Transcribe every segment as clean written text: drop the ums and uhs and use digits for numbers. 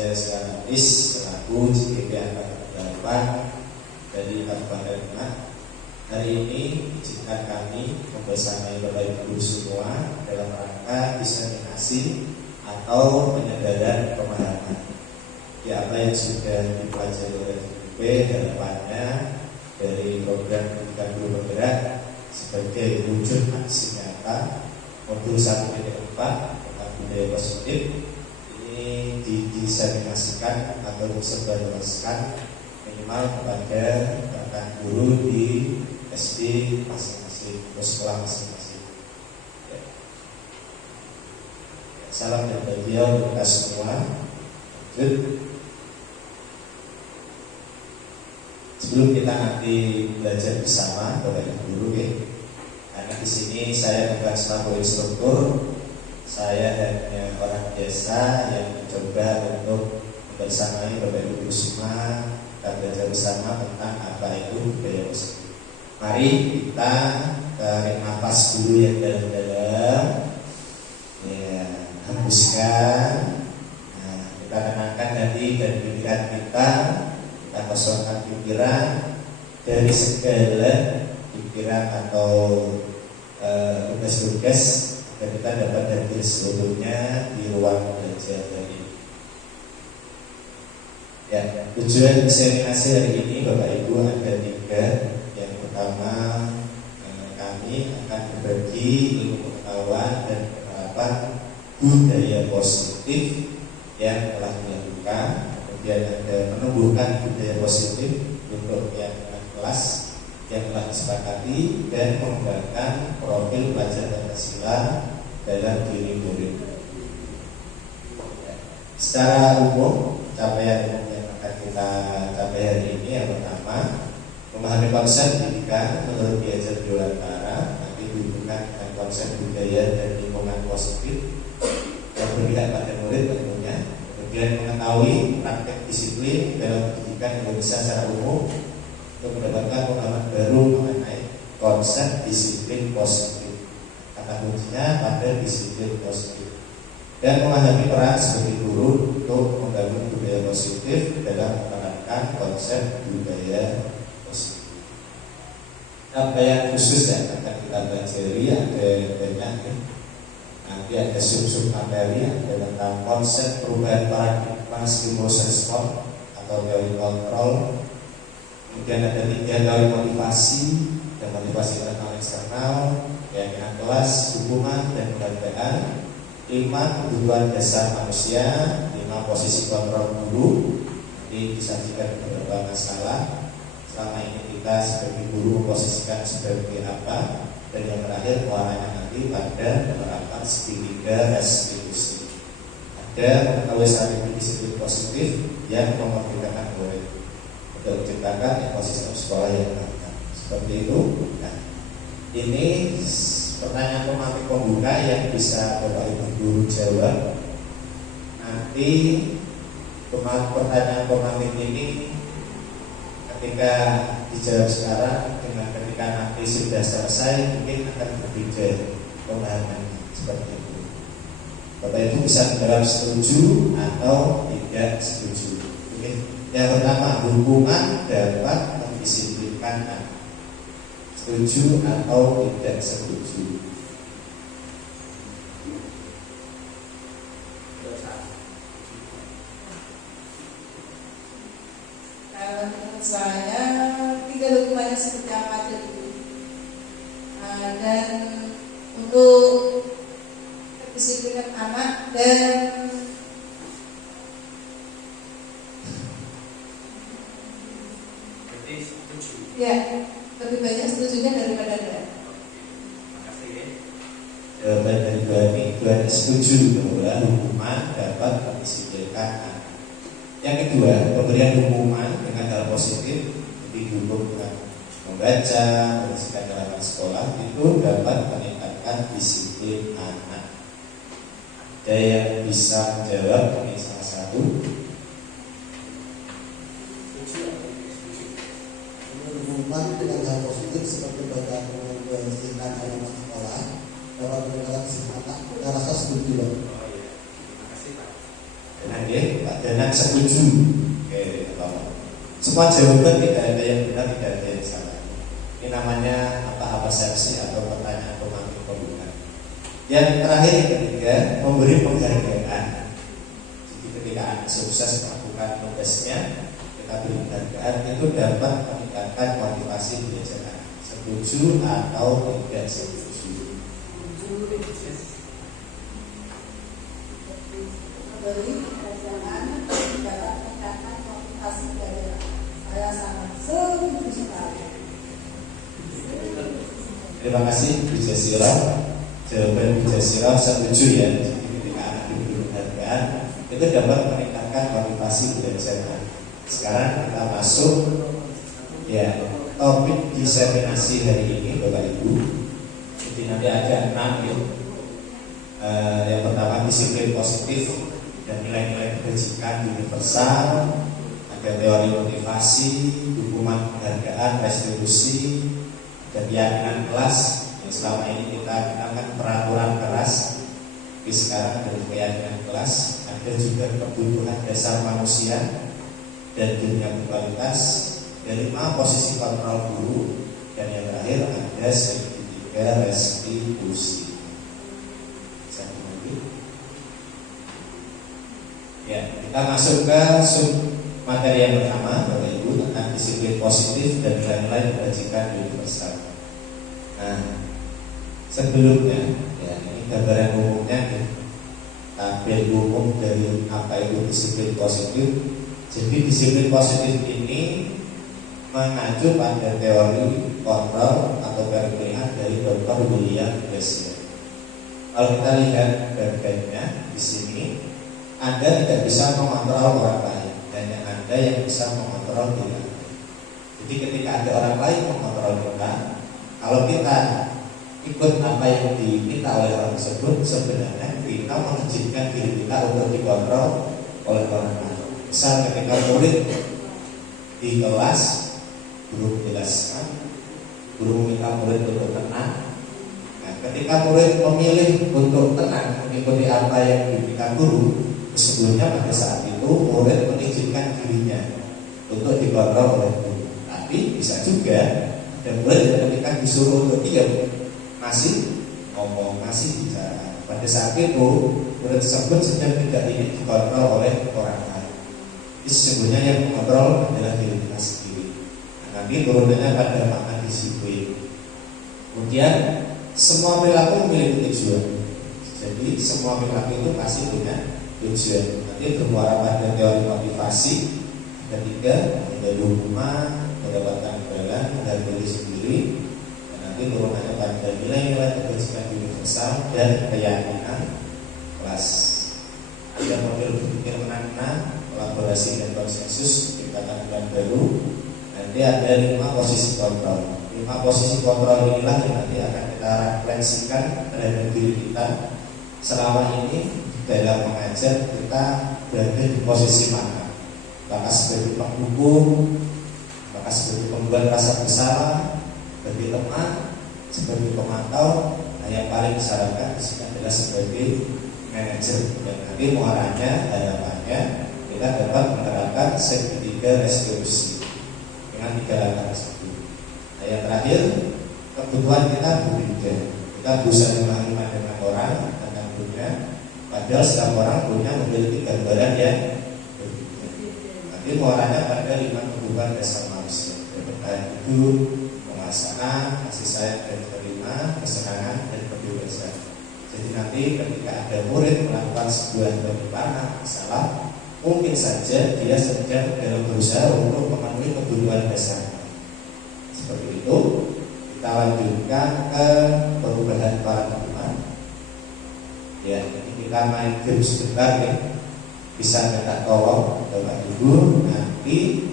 saya Selamis selaku JPP Angkatan 8 dari Kabupaten Demak. Hari ini izinkan kami membersamai Bapak Ibu semua dalam rangka diseminasi atau penyadaran pemahaman apa yang sudah dipelajari oleh JPP harapannya dari program pendidikan guru bergerak sebagai wujud aksi nyata modul 1 dan 4 tentang budaya positif ini didiseminasikan atau disebarluaskan minimal kepada rekan guru di SD masing-masing atau sekolah masing-masing. Salam dan bahagia untuk kita semua. Sebelum kita nanti belajar bersama Bapak Ibu guru ya. Karena di sini saya bukan selaku instruktur, saya hanya orang biasa yang mencoba untuk membersamai Bapak Ibu guru semua dan belajar bersama tentang apa itu budaya positif. Mari kita tarik nafas dulu yang dalam-dalam, ya, hembuskan. Nah, kita tenangkan hati dan pikiran kita kosongkan pikiran dari segala pikiran atau tugas-tugas dan kita dapat hadir seluruhnya di ruang belajar ini. Ya, tujuan diseminasi hari ini Bapak Ibu ada 3. Yang pertama, kami akan berbagi ilmu pengetahuan dan penerapan budaya positif yang telah dilakukan. Kemudian ada menumbuhkan budaya positif untuk yang kelas yang telah disepakati dan mengembangkan profil pelajar Pancasila dalam diri murid. Secara umum, capaian yang akan kita capai hari ini yang pertama, memahami konsep pendidikan menurut Ki Hajar Dewantara, nanti dihubungkan dengan konsep budaya dan lingkungan positif yang berpihak pada murid tentunya. Kemudian mengetahui praktek disiplin dalam pendidikan Indonesia secara umum untuk mendapatkan pengalaman baru mengenai konsep disiplin positif. Kata kuncinya pada disiplin positif. Dan memahami peran sebagai guru untuk membangun budaya positif dalam menerapkan konsep budaya positif. Apa yang khusus yang akan kita pelajari ada banyak ya. Nanti ada sub-sub materi ada tentang konsep perubahan paradigma stimulus respon atau teori kontrol. Kemudian ada 3 teori motivasi dan motivasi internal eksternal, keyakinan kelas, hukuman dan penghargaan. 5 kebutuhan dasar manusia, 5 posisi kontrol guru. Nanti disajikan beberapa masalah. Selama ini kita sebagai guru memposisikan sebagai apa? Dan yang terakhir muaranya nanti pada penerapan segitiga restitusi. Ada mengetahui strategi disiplin positif yang memerdekakan murid untuk menciptakan ekosistem sekolah yang baik. Seperti itu. Nah, ini pertanyaan pematik pembuka yang bisa Bapak Ibu guru jawab. Nanti pertanyaan pematik ini ketika dijawab sekarang dengan ketika nanti sudah selesai mungkin akan berbeda pemahaman seperti itu. Bapak Ibu bisa menjawab setuju atau tidak setuju. Oke. Yang pertama, hukuman dapat mendisiplinkan anak. Setuju atau tidak setuju? Kalau menurut saya 3 hukumannya seperti apa itu. Dan untuk kedisiplinan anak dan ya lebih banyak setujunya daripada tidak. Jawaban dari dua ini setuju bahwa hukuman dapat mendisiplinkan anak. Yang kedua, pemberian hukuman dengan hal positif, jadi dihukum dengan membaca, membersihkan halaman sekolah itu dapat meningkatkan disiplin anak. Ada yang bisa menjawab ini salah satu? Hukuman dengan hal positif seperti baca membersihkan halaman sekolah dapat meningkatkan disiplin anak. Saya rasa setuju. Terima kasih Pak. Dan Pak Danang setuju. Oke, semua jawaban tidak ada yang benar, tidak ada yang salah. Ini namanya persepsi atau pertanyaan pemantik pembukaan. Yang terakhir yang ketiga, memberi penghargaan. Jadi ketika Anda sukses melakukan tugasnya, kita beri penghargaan, itu dapat meningkatkan motivasi belajar. Setuju atau tidak setuju? Memberi penghargaan dapat meningkatkan motivasi belajar. Saya sangat setuju sekali. Terima kasih Bu Jasira. Jawaban Bu Jasira setuju ya. Jadi ketika anak diberi penghargaan itu dapat meningkatkan motivasi belajar. Sekarang kita masuk ya topik diseminasi hari ini Bapak Ibu. Jadi nanti ada 6 ya. Yang pertama disiplin positif dan nilai-nilai kebajikan universal. Ada teori motivasi, hukuman penghargaan, restitusi, dan keyakinan kelas yang selama ini kita gunakan peraturan kelas. Tapi sekarang dari keyakinan kelas ada juga kebutuhan dasar manusia dan dunia berkualitas, dan 5 posisi kontrol guru, dan yang terakhir ada segitiga restitusi. Ya, kita masuk ke sub materi yang pertama Bapak Ibu tentang disiplin positif dan nilai-nilai kebajikan universal. Nah, sebelumnya ya ini gambaran umumnya nih, tabel umum dari apa itu disiplin positif. Jadi disiplin positif ini mengacu pada teori kontrol atau perpilihan dari Dr. William Glasser. Kalau kita lihat gambarnya di sini, Anda tidak bisa mengontrol orang lain, dan yang Anda yang bisa mengontrol diri Anda. Jadi ketika ada orang lain mengontrol kita, kalau kita ikut apa yang diminta oleh orang tersebut, sebenarnya kita mengizinkan diri kita untuk dikontrol oleh orang lain. Misal ketika murid di kelas, guru menjelaskan, guru meminta murid untuk tenang. Nah, ketika murid memilih untuk tenang mengikuti apa yang diminta guru, sebelumnya pada saat itu murid mengizinkan dirinya untuk dikontrol oleh guru. Tapi bisa juga dan murid ketika disuruh untuk diam masih ngomong, masih bicara. Pada saat itu murid tersebut sedang tidak ingin dikontrol oleh orang lain. Jadi sesungguhnya yang mengontrol adalah diri kita sendiri. Nah, nanti turunannya pada makna disiplin. Kemudian semua perilaku memiliki tujuan. Jadi semua perilaku itu pasti punya tujuan. Nanti bermuara pada teori motivasi. Ketiga, menjadi hukuman, mendapatkan imbalan, dari diri sendiri. Dan nanti turunannya pada nilai-nilai kebajikan universal dan keyakinan kelas. Ada model berpikir menang-menang, kolaborasi dan konsensus, ciptakan bulan baru. Nanti ada 5 posisi kontrol. 5 posisi kontrol inilah yang nanti akan kita refleksikan terhadap diri kita selama ini dalam mengajar. Kita berada di posisi mana? Apakah sebagai penghukum, apakah sebagai pembuat rasa bersalah, sebagai teman, sebagai pemantau. Nah, yang paling disarankan di sini adalah sebagai manajer. Dan nanti muaranya, harapannya kita dapat menerapkan segitiga restitusi dengan 3 langkah tersebut. Nah, yang terakhir, kebutuhan kita berbeda. Kita berusaha memahami dengan orang tentang dunia, padahal setiap orang punya memiliki gambaran yang berbeda. Nanti muaranya pada 5 kebutuhan dasar manusia: bertahan hidup, penguasaan, kasih sayang dan terima, kesenangan dan kebebasan. Jadi nanti ketika ada murid melakukan sebuah penyimpangan salah, mungkin saja dia sedang dalam berusaha untuk memenuhi kebutuhan dasar. Seperti itu. Kita lanjutkan ke perubahan paradigma. Ya, ini kita main game sebentar ya. Bisa minta tolong Bapak Ibu nanti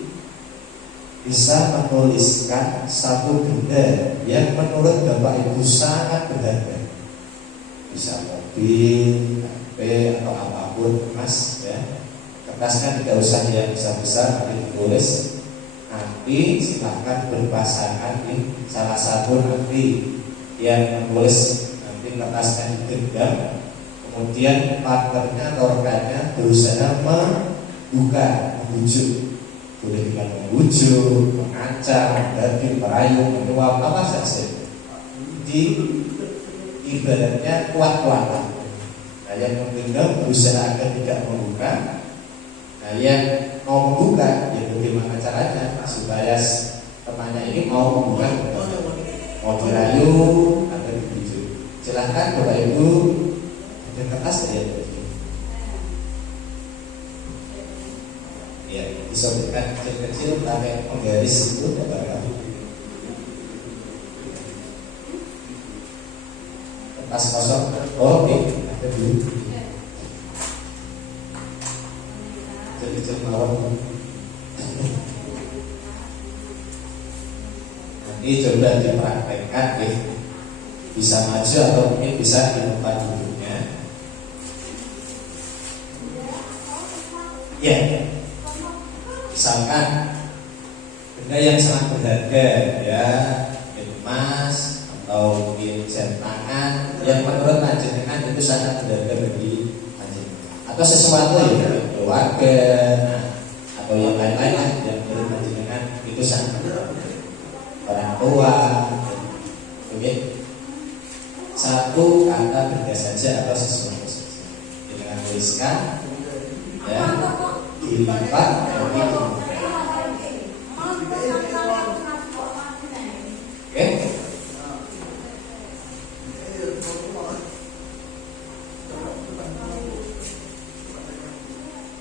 bisa menuliskan satu benda yang menurut Bapak Ibu sangat berharga. Bisa mobil, HP atau apapun, Mas ya. Kertasnya tidak usah yang besar-besar, nanti ditulis. Nanti silahkan berpasangan di salah satu nanti yang menulis, nanti kertasnya digenggam, kemudian partnernya atau rekannya berusaha membuka, membujuk, boleh dengan membujuk, mengancam, mendaki, merayu, menyuap, apa saja. Di ibaratnya kuat-kuatan. Nah, yang menggenggam berusaha agar tidak membuka. Nah, yang mau membuka, ya bagaimana caranya supaya temannya ini mau membuka, mau dirayu atau dibujuk. Silahkan Bapak Ibu ada kertas ya. Ya, disobekkan kecil-kecil pakai penggaris itu Bapak Ibu. Kertas kosong. Oh, oke, ada dulu. Kecil mawon. Nanti coba dipraktekkan ya. Bisa maju atau mungkin bisa di tempat duduknya. Ya. Misalkan benda yang sangat berharga ya, emas atau mungkin jam tangan yang menurut panjenengan itu sangat berharga bagi panjenengan, atau sesuatu ya keluarga atau yang lain-lain lah yang menurut panjenengan itu sangat berharga, orang tua, oke. Satu kata benda saja atau sesuatu saja dengan tuliskan ya, dilipat dari oke.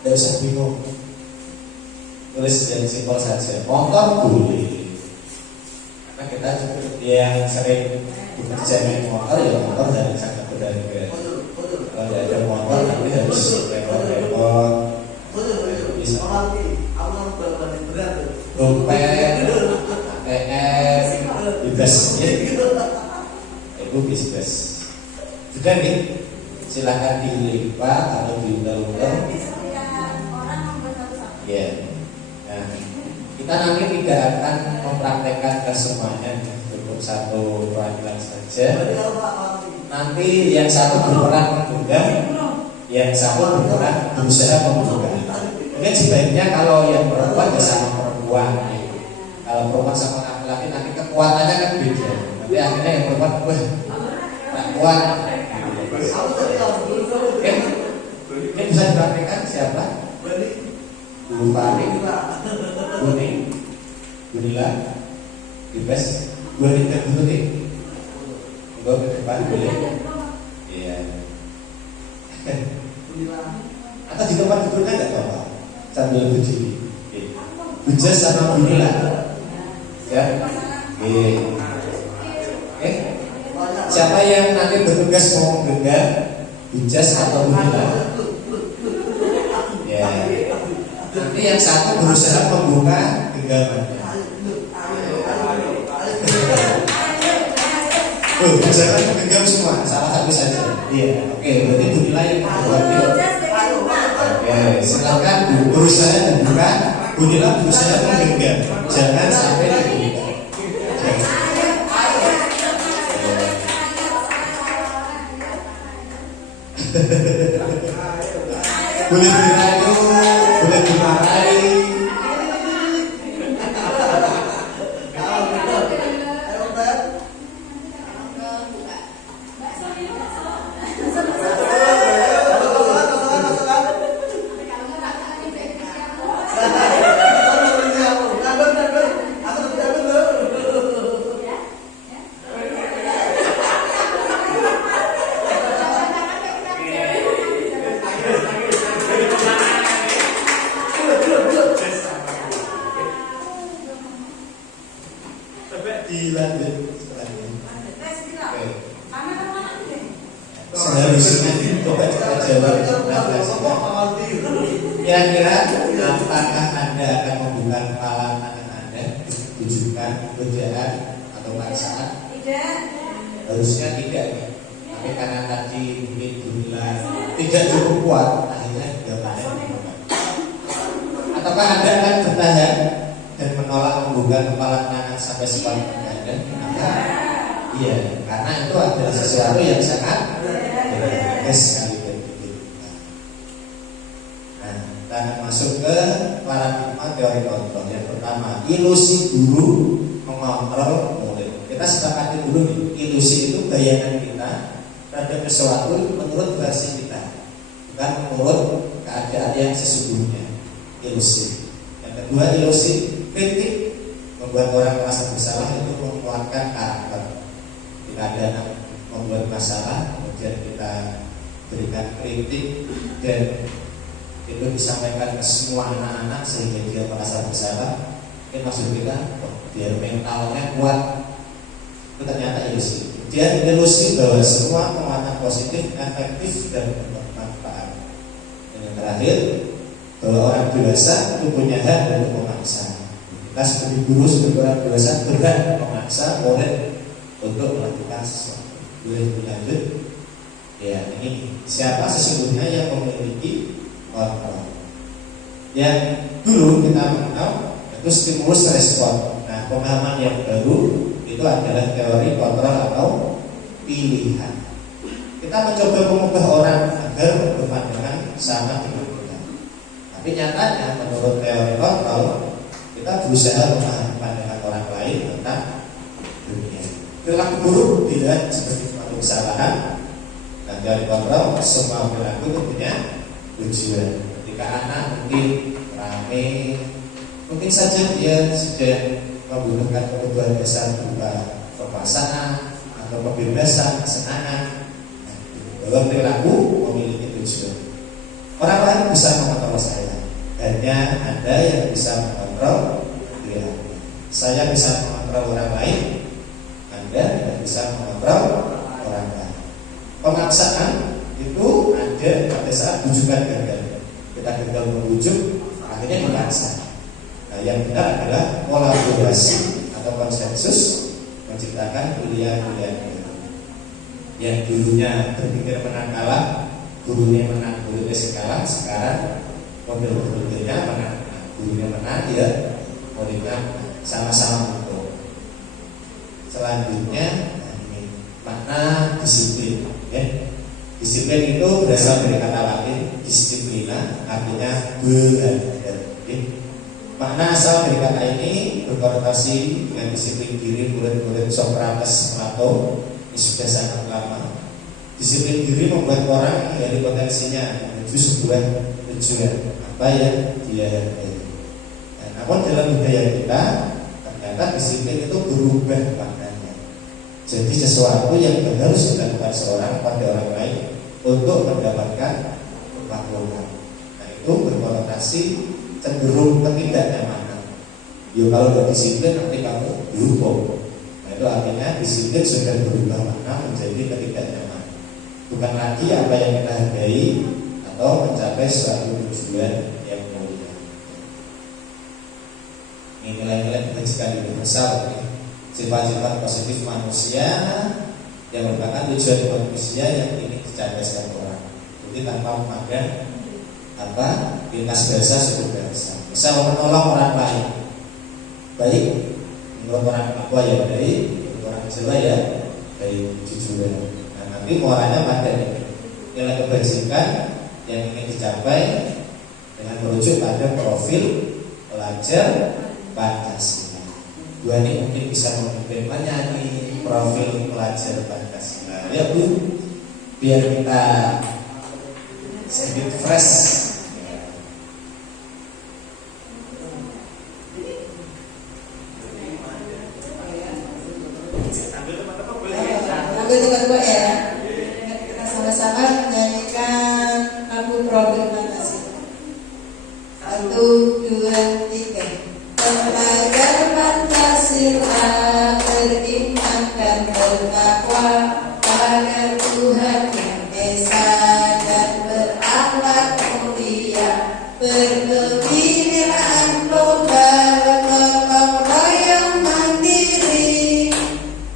Tidak usah bingung, tulis yang simpel saja. Motor boleh, karena kita juga yang sering bekerja naik motor ya motor dan sangat berharga. Kalau tidak ada motor tapi harus repot-repot. Bisa dompet, ATM, bebas ya. Itu bisnis. Sudah nih, silakan dilipat atau diulang-ulang. Ya. Nah, kita nanti tidak akan mempraktekkan ke semuanya, cukup satu perwakilan saja. Nanti yang satu berperan menggenggam, yang satu berperan berusaha membuka. Mungkin sebaiknya kalau yang perempuan ya sama perempuan. Kalau perempuan sama laki-laki nanti kekuatannya kan beda. Nanti akhirnya yang perempuan tak kuat. Oke, ini bisa dipraktekkan siapa? Bu Fani, Kuning, Bunila, bebas. Dua liter dulu nih. Enggak ke depan boleh. Iya. Atau di tempat duduknya enggak apa-apa. Sambil berdiri. Bujas sama Bunila. Ya. Oke. Siapa yang nanti bertugas mau menggenggam Bujas atau Bunila? Ya. Nanti yang satu berusaha membuka genggamannya. Jangan menggenggam semua, salah satu saja. Iya, oke. Berarti Bunila yang membuka. Oke, silakan berusaha membuka. Bunila berusaha menggenggam. Jangan sampai dibuka. Boleh dirayu, boleh dimarahi. Seharusnya coba kita jawab. Kira-kira apakah Anda akan membuka kepala tangan Anda, tujukan, godaan atau paksaan? Tidak. Harusnya tidak. Tapi karena tadi mungkin Bunila tidak cukup kuat, akhirnya gambarnya dibuka. Ataukah Anda akan bertahan dan menolak membuka kepala tangan sampai separuh Anda? Iya, karena itu adalah sesuatu yang sangat berharga sekali. masuk ke paradigma teori kontrol. Yang pertama, ilusi guru mengontrol murid. Kita sepakati dulu nih, ilusi itu bayangan kita terhadap sesuatu menurut versi kita, bukan menurut keadaan yang sesungguhnya. Ilusi. Yang kedua, ilusi kritik membuat orang merasa bersalah, itu mengeluarkan karakter. Kita ada membuat masalah, kemudian kita berikan kritik dan itu disampaikan ke semua anak-anak sehingga dia merasa bersalah. Ini maksud kita, biar mentalnya kuat. Itu ternyata ilusi. Dia ilusi bahwa semua penguatan positif efektif dan bermanfaat. Dan yang terakhir, bahwa orang dewasa itu punya hak untuk memaksa. Kita sebagai guru, sebagai orang dewasa berhak memaksa murid untuk melakukan sesuatu. Boleh dilanjut? Ya, ini siapa sesungguhnya yang memiliki kontrol? Yang dulu kita mengenal itu stimulus respon. Nah, pemahaman yang baru itu adalah teori kontrol atau pilihan. Kita mencoba mengubah orang agar berpandangan sama dengan kita. Tapi nyatanya menurut teori kontrol, kita berusaha memahami pandangan orang lain tentang dunia. Perilaku buruk dilihat sebagai suatu kesalahan. Dan teori kontrol, semua perilaku punya tujuan. Ketika anak mungkin rame, mungkin saja dia sudah menggunakan kebutuhan dasar berupa kekuasaan atau kebebasan, kesenangan. Dalam perilaku memiliki tujuan. Orang lain bisa mengontrol saya, hanya Anda yang bisa mengontrol perilaku. Saya bisa mengontrol orang lain, Anda tidak bisa mengontrol orang lain. Pemaksaan itu ada pada saat bujukan gagal. Kita gagal membujuk, akhirnya dipaksa. Nah, yang benar adalah kolaborasi atau konsensus menciptakan pilihan-pilihan baru. Yang dulunya berpikir menang kalah, gurunya menang, gurunya kalah. Sekarang model-modelnya menang, gurunya menang, ya muridnya sama-sama untuk. Selanjutnya, makna disiplin. Ya. Disiplin itu berasal dari kata Latin disiplina, artinya belajar. Ya. Makna asal dari kata ini berkonotasi dengan disiplin diri murid-murid Socrates, Plato. Ini sudah sangat lama. Disiplin diri membuat orang dari potensinya menuju sebuah tujuan apa yang dia hargai. Nah, namun dalam budaya kita ternyata disiplin itu berubah maknanya. Jadi sesuatu yang harus dilakukan seorang pada orang lain untuk mendapatkan kemakmuran. Nah, itu berkonotasi cenderung ketidaknyamanan. Yo, kalau tidak disiplin nanti kamu dihukum. Nah, itu artinya disiplin sudah berubah makna menjadi ketidaknyamanan. Bukan lagi apa yang kita hargai atau mencapai suatu tujuan yang mulia. Ini nilai-nilai kebajikan universal. Sifat-sifat positif manusia yang merupakan tujuan manusia yang ingin dicapai setiap orang. Jadi tanpa memandang lintas bahasa, suku bahasa. Bisa menolong orang lain, baik menurut orang Papua ya baik, menurut orang Jawa ya baik, jujur. Nah, nanti muaranya pada nilai kebajikan yang ingin dicapai dengan merujuk pada profil pelajar Pancasila. Dua ini mungkin bisa memimpin menyanyi profil pelajar Pancasila. Ya Bu, biar kita sedikit fresh. Ambil kedua ya. Kita sama-sama menyanyikan lagu profil Pancasila. 1, 2, 3. Pelajar Pancasila beriman dan bertakwa pada Tuhan yang Esa dan berakhlak mulia, berkebudayaan global, gotong royong mandiri,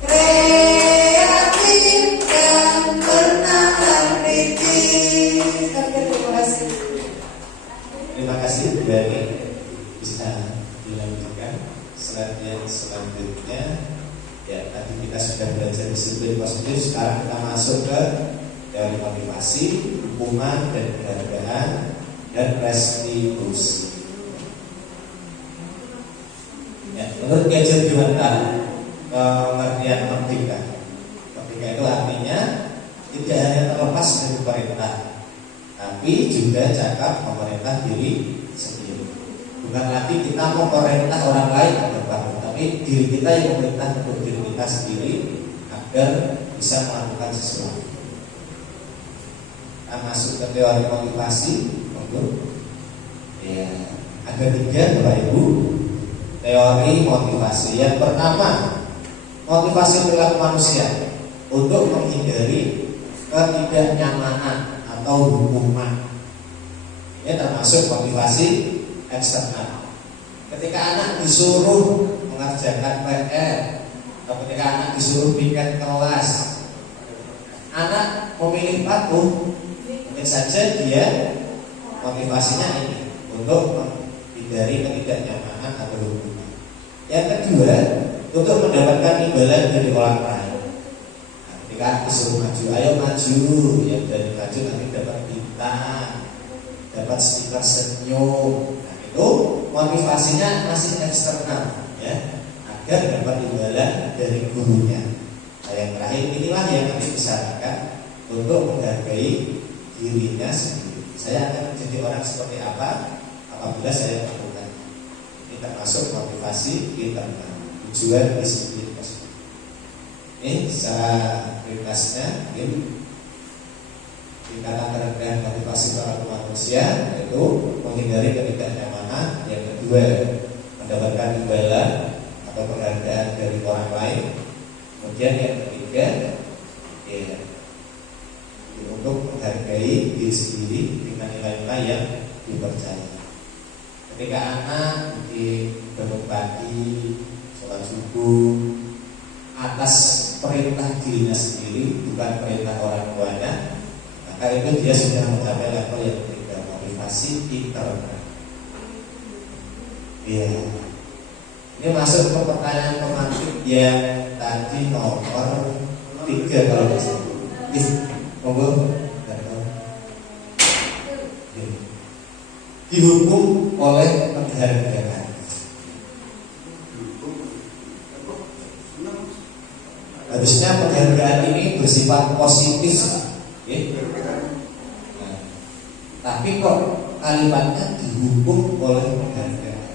kreatif dan bernalar kritis. Terima kasih. Terima kasih Bu Bani. Bisa dilanjutkan slide yang selanjutnya. Ya, tadi kita sudah belajar disiplin positif. Sekarang kita masuk ke teori motivasi, hukuman dan penghargaan. dan restitusi. Ya, menurut Ki Hajar Dewantara, pengertian merdeka itu artinya tidak hanya terlepas dari pemerintah, tapi juga cakap memerintah diri sendiri. Bukan lagi kita memerintah orang lain agar patuh, tapi diri kita yang memerintah untuk diri kita sendiri agar bisa melakukan sesuatu. Kita masuk ke teori motivasi. Ya, ada 3 Bapak Ibu teori motivasi. Yang pertama, motivasi perilaku manusia untuk menghindari ketidaknyamanan atau hukuman. Ini termasuk motivasi eksternal. Ketika anak disuruh mengerjakan PR, atau ketika anak disuruh bikin kelas, anak memilih patuh, mungkin saja dia motivasinya ini untuk menghindari ketidaknyamanan atau hukuman. Yang kedua, untuk mendapatkan imbalan dari orang lain. Ketika disuruh maju, ayo maju, ya dari maju nanti dapat bintang, dapat stiker senyum. Nah, itu motivasinya masih eksternal, ya, agar dapat imbalan dari gurunya. Nah, yang terakhir inilah yang nanti disarankan untuk menghargai dirinya sendiri. Saya akan menjadi orang seperti apa apabila saya melakukan. Ini termasuk motivasi internal, tujuan disiplin positif. Ini secara ringkasnya mungkin tingkatan terendah motivasi para manusia yaitu menghindari ketidaknyamanan. Yang kedua, mendapatkan imbalan atau penghargaan dari orang lain. Kemudian yang ketiga, ya, untuk menghargai diri sendiri dengan nilai-nilai yang dipercaya. Ketika anak bangun pagi, sholat subuh atas perintah dirinya sendiri, bukan perintah orang tuanya, maka itu dia sudah mencapai level yang ketiga, motivasi internal. Ya, ini masuk ke pertanyaan pemantik yang tadi nomor 3 kalau tidak salah. Monggo. Dihukum oleh penghargaan. Harusnya penghargaan ini bersifat positif, ya. Nah, tapi kok kalimatnya dihukum oleh penghargaan.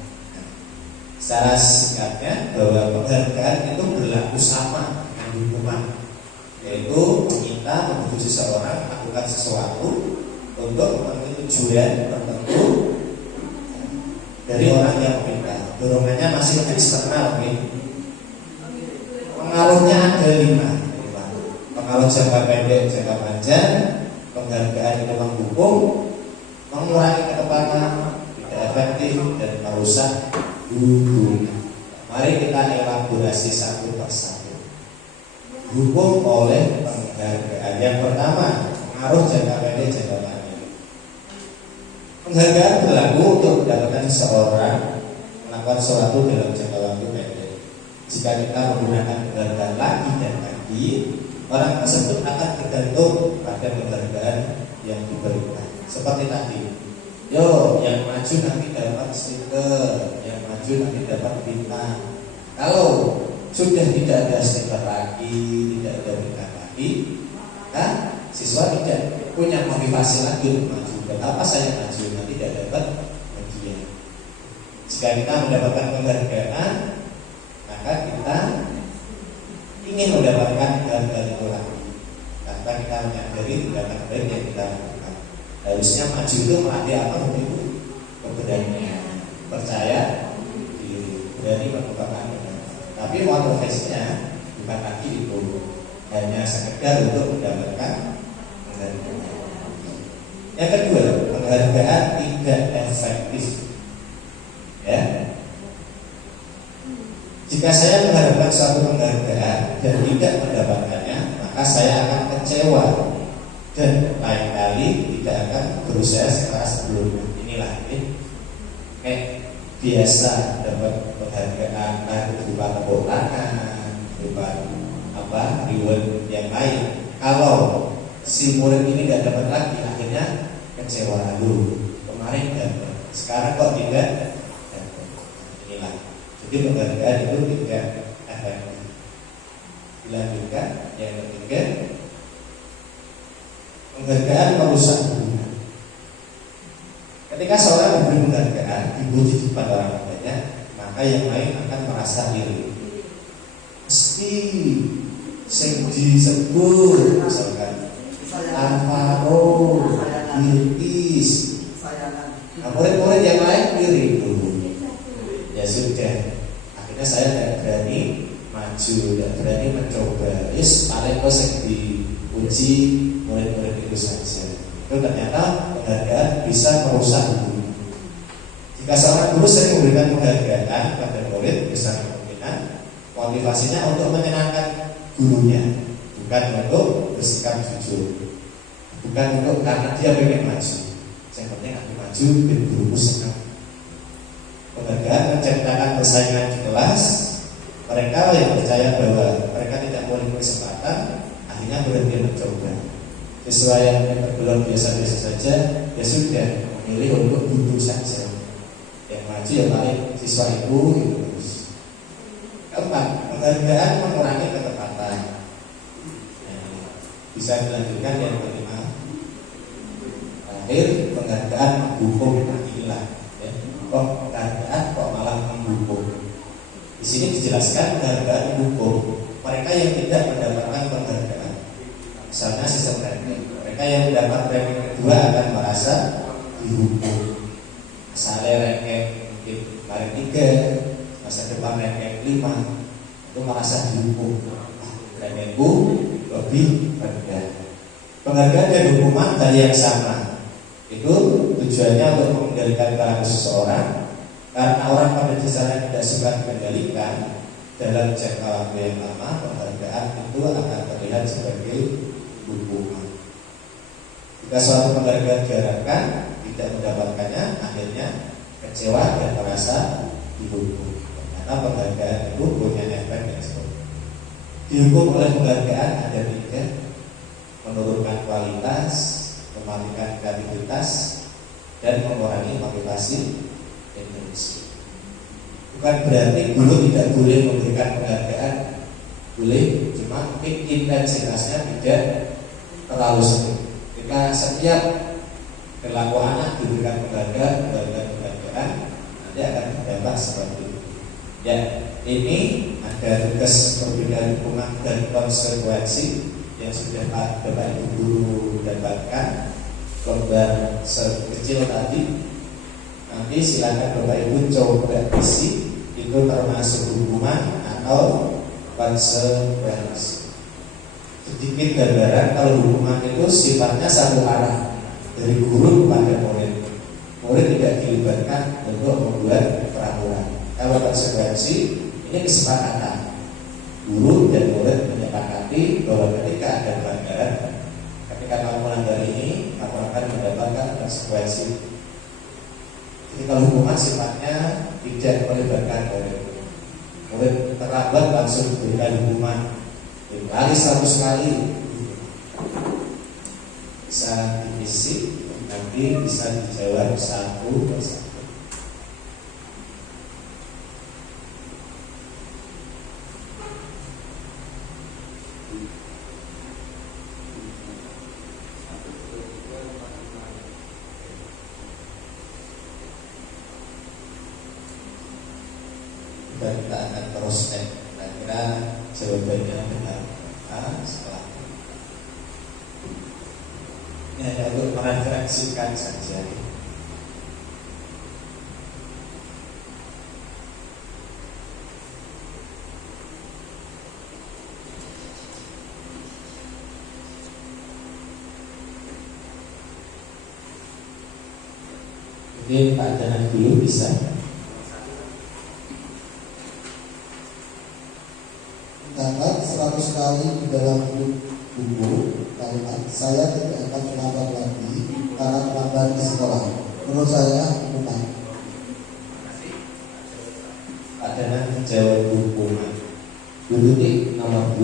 Secara singkatnya bahwa penghargaan itu berlaku sama dengan hukuman, yaitu meminta membujuk seseorang melakukan sesuatu untuk memenuhi tujuan tertentu dari orang yang meminta. Dorongannya masih eksternal, ya. Pengaruhnya ada 5. Pengaruh jangka pendek, jangka panjang. Penghargaan itu menghukum, mengurangi ketepatan, tidak efektif, dan merusak hubungan. Mari kita elaborasi satu persatu. Hukum oleh penghargaan. Yang pertama, pengaruh jangka pendek, jangka panjang. Penghargaan berlaku untuk mendapatkan seseorang melakukan sesuatu dalam jangka waktu pendek. Jika kita menggunakan penghargaan lagi dan lagi, orang tersebut akan tergantung pada penghargaan yang diberikan. Seperti tadi, yo yang maju nanti dapat stiker, yang maju nanti dapat bintang. Kalau sudah tidak ada stiker lagi, tidak ada bintang lagi, maka siswa tidak punya motivasi lagi untuk maju. Betapa saya maju nanti tidak dapat bagian. Jika kita mendapatkan penghargaan, maka kita ingin mendapatkan hal-hal itu lagi, karena kita menyadari tindakan baik yang kita lakukan. Harusnya maju itu melatih apa begitu? Keberanian, percaya diri, berani mengungkapkan pendapat. Tapi motivasinya bukan lagi itu, hanya sekedar untuk mendapatkan penghargaan. Yang kedua, penghargaan tidak efektif. Ya. Jika saya mengharapkan suatu penghargaan dan tidak mendapatkannya, maka saya akan kecewa dan lain kali tidak akan berusaha sekeras sebelumnya. Inilah ini kayak biasa dapat penghargaan berupa tepuk tangan, berupa reward yang lain. Kalau si murid ini tidak dapat lagi, akhirnya kecewa. Kemarin Sekarang kok tidak? Inilah. Jadi penghargaan itu tidak efektif. Dilanjutkan yang ketiga, penghargaan merusak hubungan. Ketika seorang memberi penghargaan dipuji di depan orang banyak, maka yang lain akan merasa iri. Mesti sing disebut misalkan Alvaro, Bilqis, nah, murid-murid yang lain iri dulu. Ya sudah, akhirnya saya tidak berani maju, tidak berani mencoba. Yes, paling kok yang diuji murid-murid itu saja. Itu ternyata penghargaan bisa merusak hubungan. Jika seorang guru sering memberikan penghargaan pada murid, besar kemungkinan motivasinya untuk menyenangkan gurunya, bukan untuk bersikap jujur, bukan untuk karena dia pengen maju. Yang penting aku maju dan guruku senang. Penghargaan menciptakan persaingan di kelas. Mereka yang percaya bahwa mereka tidak memiliki kesempatan, akhirnya berhenti mencoba. Siswa yang tergolong biasa-biasa saja, ya sudah memilih untuk duduk saja. Yang maju yang paling siswa itu terus. Keempat, penghargaan mengurangi ketepatan. Bisa dilanjutkan yang kelima. Terakhir, penghargaan menghukum inilah. Kok penghargaan kok malah menghukum? Di sini dijelaskan penghargaan menghukum mereka yang tidak mendapatkan penghargaan. Misalnya sistem ranking, mereka yang mendapat ranking kedua akan merasa dihukum. Misalnya ranking mungkin kemarin 3, masa depan ranking 5, itu merasa dihukum. Rankingku lebih rendah. Penghargaan dan hukuman dari yang sama. Itu tujuannya untuk mengendalikan perilaku seseorang. Karena orang pada dasarnya tidak suka dikendalikan, dalam jangka waktu yang lama penghargaan itu akan terlihat sebagai hukuman. Jika suatu penghargaan diharapkan tidak mendapatkannya, akhirnya kecewa dan merasa dihukum. Karena penghargaan itu punya efek yang seperti dihukum oleh penghargaan ada 3: menurunkan kualitas, mematikan kreativitas, dan mengurangi motivasi Indonesia. Bukan berarti guru tidak boleh memberikan penghargaan, boleh, cuma mungkin intensitasnya tidak terlalu sering. Jika setiap perilaku anak diberikan penghargaan, nanti akan berdampak seperti itu. Ya, ini ada tugas perbedaan hukuman dan konsekuensi yang sudah Bapak Ibu guru dapatkan. Lembar sekecil tadi, nanti silakan Bapak Ibu coba isi, itu termasuk hukuman atau konsekuensi. Sedikit gambaran, kalau hukuman itu sifatnya satu arah dari guru kepada murid. Murid tidak dilibatkan untuk membuat peraturan. Kalau konsekuensi ini kesepakatan. Guru dan murid menyepakati bahwa ketika ada pelanggaran, ketika kamu melanggar ini, kamu akan mendapatkan konsekuensi. Jadi kalau hukuman sifatnya tidak melibatkan murid. Murid terlambat langsung diberikan hukuman 5 kali, 100 kali, bisa diisi, nanti bisa dijawab satu persatu. Dan kita akan terus kira-kira jawabannya benar setelah ini hanya untuk merefleksikan saja. Jadi Pak Janan dulu bisa. Terdapat 100 kali di dalam hidup buku kalimat saya tidak akan terlambat lagi karena terlambat di sekolah. Menurut saya hukuman. Pak Janan menjawab hukuman. Dulu nih nomor 2.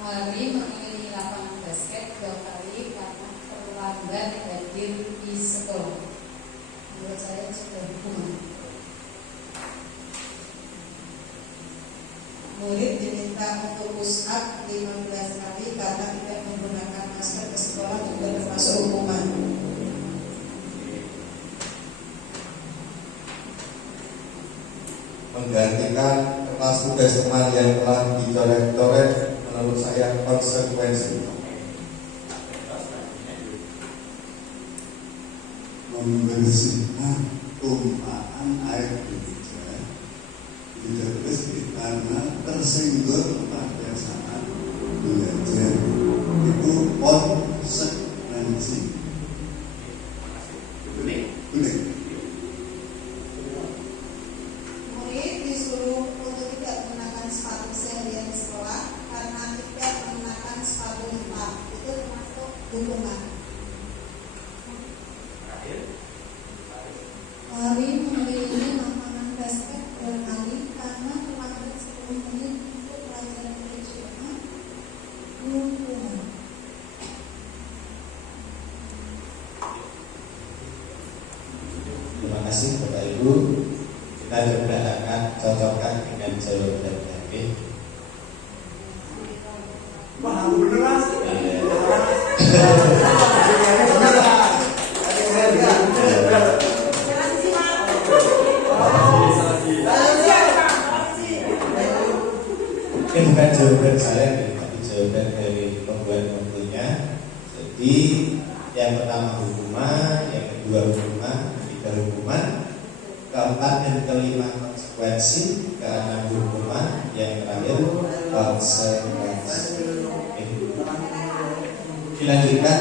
Lari mengelilingi lapangan basket 2 kali karena terlambat hadir di sekolah. minta untuk push up 15 kali karena tidak menggunakan masker ke sekolah juga termasuk hukuman. Menggantikan kertas tugas teman yang telah dicoret-coret menurut saya konsekuensi. Membersihkan tumpahan air hujan tidak bersih karena tersinggung pada saat belajar, itu konsekuensi. Benar. Murid disuruh untuk tidak menggunakan sepatu seharian di sekolah karena tidak menggunakan sepatu hitam, itu termasuk hukuman. Mari mengiringi lapangan basket berkali karena terlambat 10 menit untuk pelajaran kejuruan hukuman. Terima kasih Bapak Ibu. Kita juga akan cocokkan dengan jawaban tadi. Wah, beneran sih. Ini bukan jawaban saya, tapi jawaban dari pembuat bukunya. Jadi yang pertama hukuman, yang kedua hukuman, ketiga hukuman, keempat dan kelima konsekuensi, keenam hukuman, yang terakhir konsekuensi. Dilanjutkan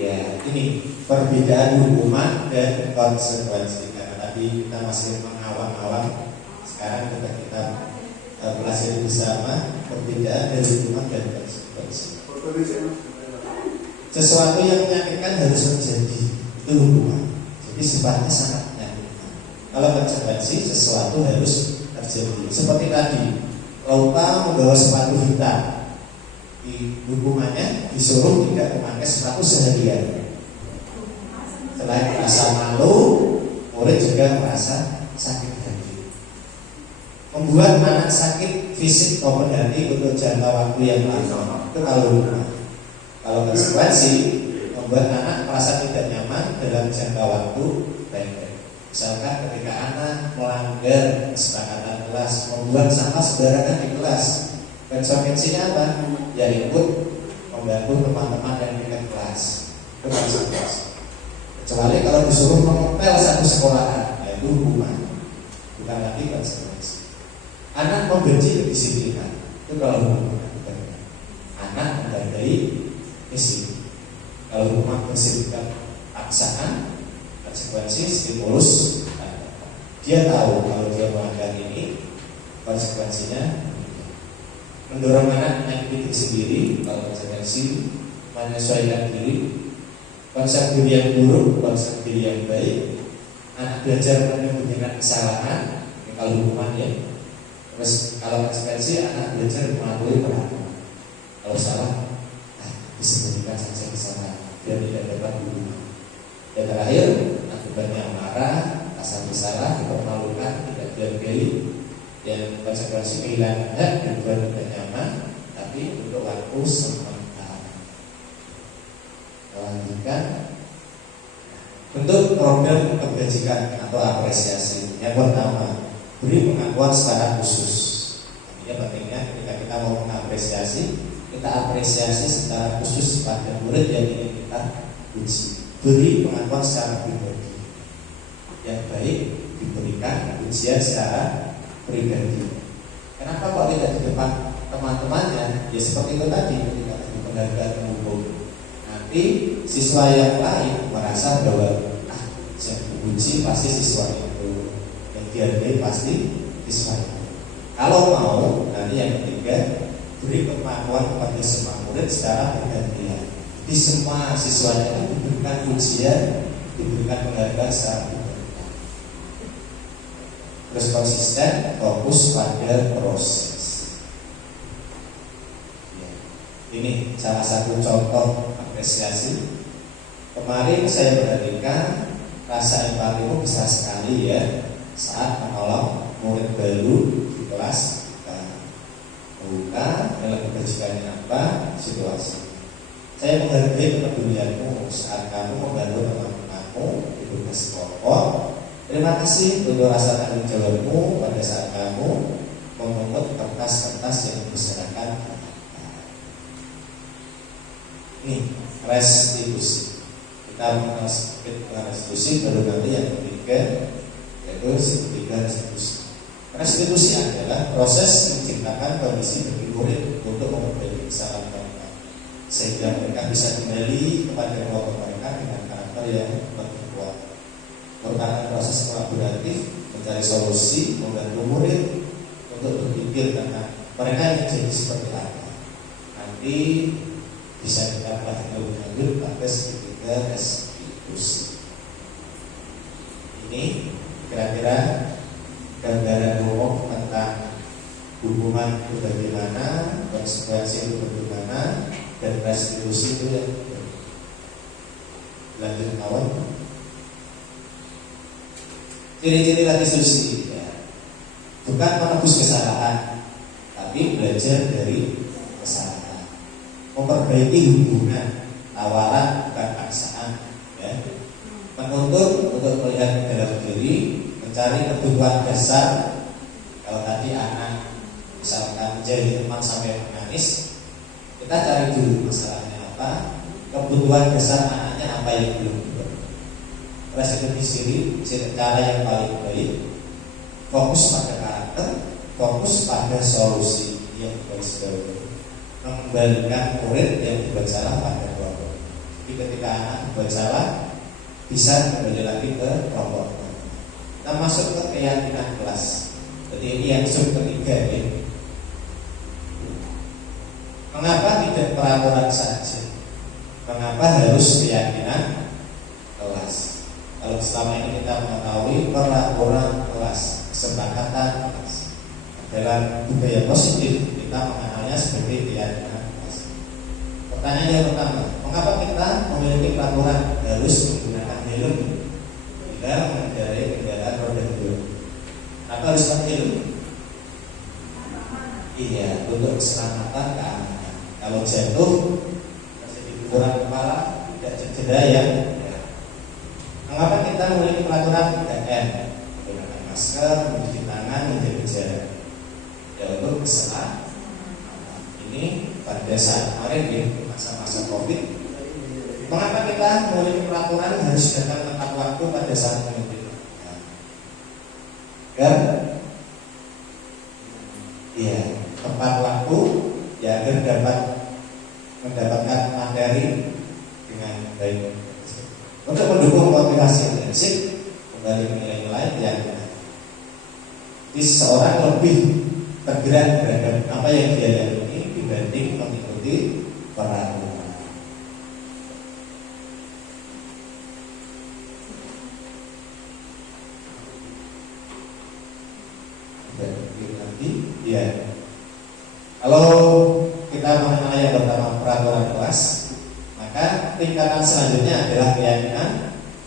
ya, ini perbedaan hukuman dan konsekuensi. Karena tadi kita masih mengawang-awang, sekarang kita belajar bersama perbedaan dari hukuman dan konsekuensi. Sesuatu yang menyakitkan harus terjadi, itu hukuman. Jadi sifatnya sangat menyakitkan. Kalau konsekuensi, sesuatu harus terjadi. Seperti tadi, Lauta membawa sepatu hitam. Di hukumannya disuruh tidak memakai sepatu seharian. Selain merasa malu, murid juga merasa sakit hati. Membuat anak sakit fisik maupun hati untuk jangka waktu yang lama, itu kalau hukuman. Kalau konsekuensi, membuat anak merasa tidak nyaman dalam jangka waktu pendek. Misalkan ketika anak melanggar kesepakatan kelas, membuang sampah sembarangan di kelas, konsekuensinya apa? Ya ikut membantu teman-teman yang dekat kelas. Itu konsekuensi. Kecuali kalau disuruh mengepel satu sekolahan, yaitu hukuman, bukan lagi konsekuensi. Anak membenci kedisiplinan, itu kalau hukuman. Anak menghargai disiplin. Kalau hukuman bersifat paksaan, konsekuensi stimulus. Dia tahu kalau dia melanggar ini, konsekuensinya mendorong anak menyakiti sendiri. Kalau konsekuensi menyesuaikan diri, konsep diri yang buruk, konsep diri yang baik. Anak belajar menyembunyikan kesalahan, ini kalau hukuman ya. Terus kalau konsekuensi, anak belajar mengakui pelakuan. Kalau salah, disembunyikan saja kesalahan biar tidak dapat hukuman. Dan terakhir, akibatnya marah, rasa bersalah, dipermalukan, tidak dihargai, dan konsekuensi kehilangan hak dan tidak nyaman, tapi untuk waktu sementara. Lanjutkan bentuk program kebajikan atau apresiasi. Yang pertama, beri pengakuan secara khusus. Artinya pentingnya ketika kita mau mengapresiasi, kita apresiasi secara khusus pada murid yang ingin kita puji. Beri pengakuan secara pribadi. Yang baik diberikan pujian secara pribadi. Kenapa kok tidak di depan teman-temannya? Ya seperti itu tadi, ketika di penghargaan umum. Nanti siswa yang lain merasa bahwa yang dipuji pasti siswa itu, yang dihargai pasti siswa itu. Kalau mau, nanti yang ketiga, beri pengakuan kepada semua murid secara bergantian. Di semua siswanya diberikan pujian, diberikan penghargaan secara bergantian. Terus konsisten, fokus pada proses. Ya. Ini salah satu contoh apresiasi. Kemarin saya perhatikan rasa empati itu besar sekali ya saat menolong murid baru di kelas kita membuka dalam kebajikannya apa situasi. Saya menghargai kepedulianmu saat kamu membantu teman kamu di tugas pokok. Terima kasih untuk rasa tanggung jawabmu pada saat kamu memungut kertas-kertas yang berserakan. Ini restitusi. Kita mengenal sedikit mengenai restitusi, baru nanti yang ketiga yaitu ketiga restitusi. Restitusi adalah proses menciptakan kondisi bagi murid untuk memperbaiki kesalahan mereka, sehingga mereka bisa kembali kepada kelompok mereka dengan karakter yang lebih kuat. Merupakan proses kolaboratif mencari solusi, membantu murid untuk berpikir tentang mereka yang jadi seperti apa. Nanti bisa kita bahas lebih lanjut pada ketiga restitusi. Ini kira-kira gambaran umum tentang hubungan itu bagaimana, konsekuensi itu bagaimana, dan restitusi itu yang lanjut kawan. Ciri-ciri restitusi ya, bukan menebus kesalahan, tapi belajar dari kesalahan, memperbaiki hubungan, tawaran bukan paksaan, ya. Menuntut untuk melihat dalam diri, mencari kebutuhan dasar. Kalau tadi anak misalkan jadi teman sampai menangis, kita cari dulu masalahnya apa, kebutuhan dasar anaknya apa yang belum dipenuhi. Restitusi cara yang paling baik, fokus pada karakter, fokus pada solusi yang baik, mengembalikan murid yang dibuat salah pada kelompok. Jadi ketika anak dibuat salah, bisa kembali lagi ke kelompok. Kita masuk ke keyakinan kelas. Jadi ini yang sub ketiga ini. Mengapa tidak peraturan saja? Mengapa harus keyakinan kelas? Kalau selama ini kita mengetahui peraturan kelas, kesepakatan kelas, dalam budaya positif kita mengenalnya sebagai keyakinan kelas. Pertanyaan yang pertama, mengapa kita memiliki peraturan harus menggunakan helm bila mengendarai kendaraan roda 2? Apa harus pakai helm? Iya, untuk keselamatan keamanan. Kalau jatuh, terjadi benturan kepala, tidak cedera ya. Mengapa kita memiliki peraturan 3M? Menggunakan masker, mencuci tangan, menjaga jarak. Ya untuk keselamatan. Ini pada saat kemarin di masa-masa COVID. Mengapa kita memiliki peraturan harus datang tepat waktu pada saat memimpin? Agar iya, tepat waktu ya agar dapat mendapatkan materi dengan baik. Untuk mendukung motivasi intrinnsik, kembali ke nilai-nilai keyakinan. Jadi seseorang lebih tergerak terhadap apa yang dia yakini dibanding mengikuti peraturan. Nanti, ya. Kalau kita mengenal yang pertama peraturan kelas, maka tingkatan selanjutnya adalah keyakinan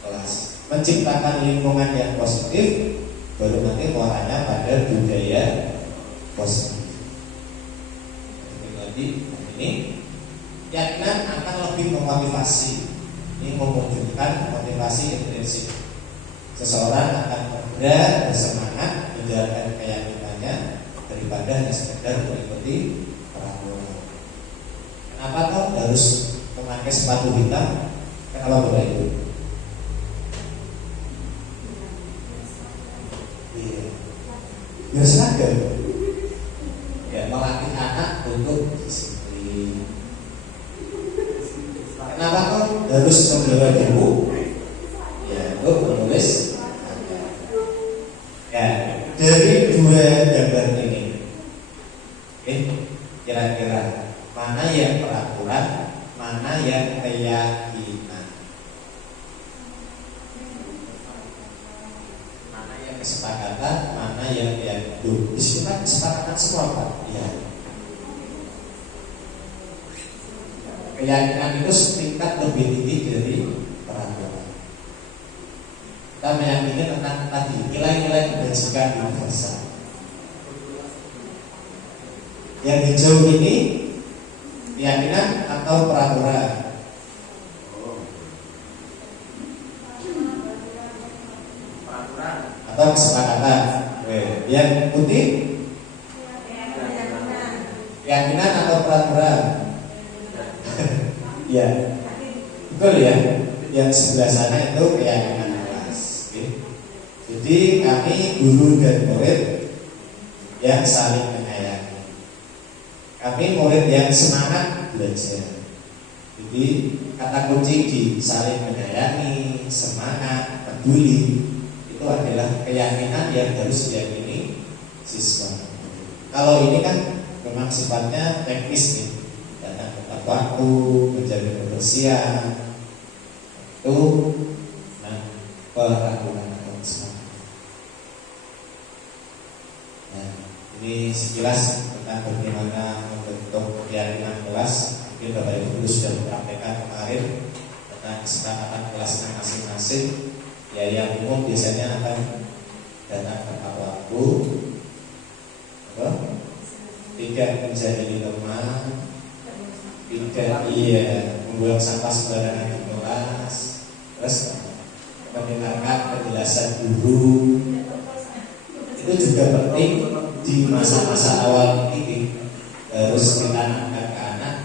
kelas. Menciptakan lingkungan yang positif, baru nanti muaranya pada budaya positif. Jadi ini keyakinan akan lebih memotivasi. Ini memunculkan motivasi intrinsik. Seseorang akan bergerak, bersemangat menjalankan keyakinannya daripada hanya sekedar mengikuti peraturan. Kenapa toh harus memakai sepatu hitam? Kenapa boleh itu? Iya, biar seragam. Ya, melatih anak untuk disiplin. Kenapa kok harus membawa buku? Ya, untuk menulis. Ya, dari dua gambar ini, kira-kira mana yang peraturan, mana yang keyakinan, mana yang kesepakatan, mana yang di situ kan kesepakatan semua Pak. Ya. Keyakinan itu setingkat lebih tinggi dari peraturan. Kita meyakini tentang tadi nilai-nilai kebajikan universal. Yang hijau ini keyakinan atau peraturan? Atau kesepakatan? Yang putih keyakinan atau peraturan? Ya, betul ya. Yang sebelah sana itu keyakinan kelas. Jadi kami guru dan murid yang saling menyayangi. Kami murid yang semangat belajar. Jadi kata kunci di saling menyayangi, semangat, peduli itu adalah keyakinan yang harus diyakini siswa. Kalau ini kan memang sifatnya teknis nih, datang tepat waktu, menjaga kebersihan, itu peraturan atau semangat. Nah, ini sekilas tentang bagaimana membentuk keyakinan kelas. Mungkin Bapak Ibu Guru sudah mempraktekkan kemarin tentang kesepakatan kelasnya masing-masing. Ya, yang umum biasanya akan datang tepat waktu, tidak menjadi lemah, tidak membuang sampah sembarangan di kelas, terus mendengarkan penjelasan guru. Itu juga penting di masa-masa awal ini, harus ditanamkan ke anak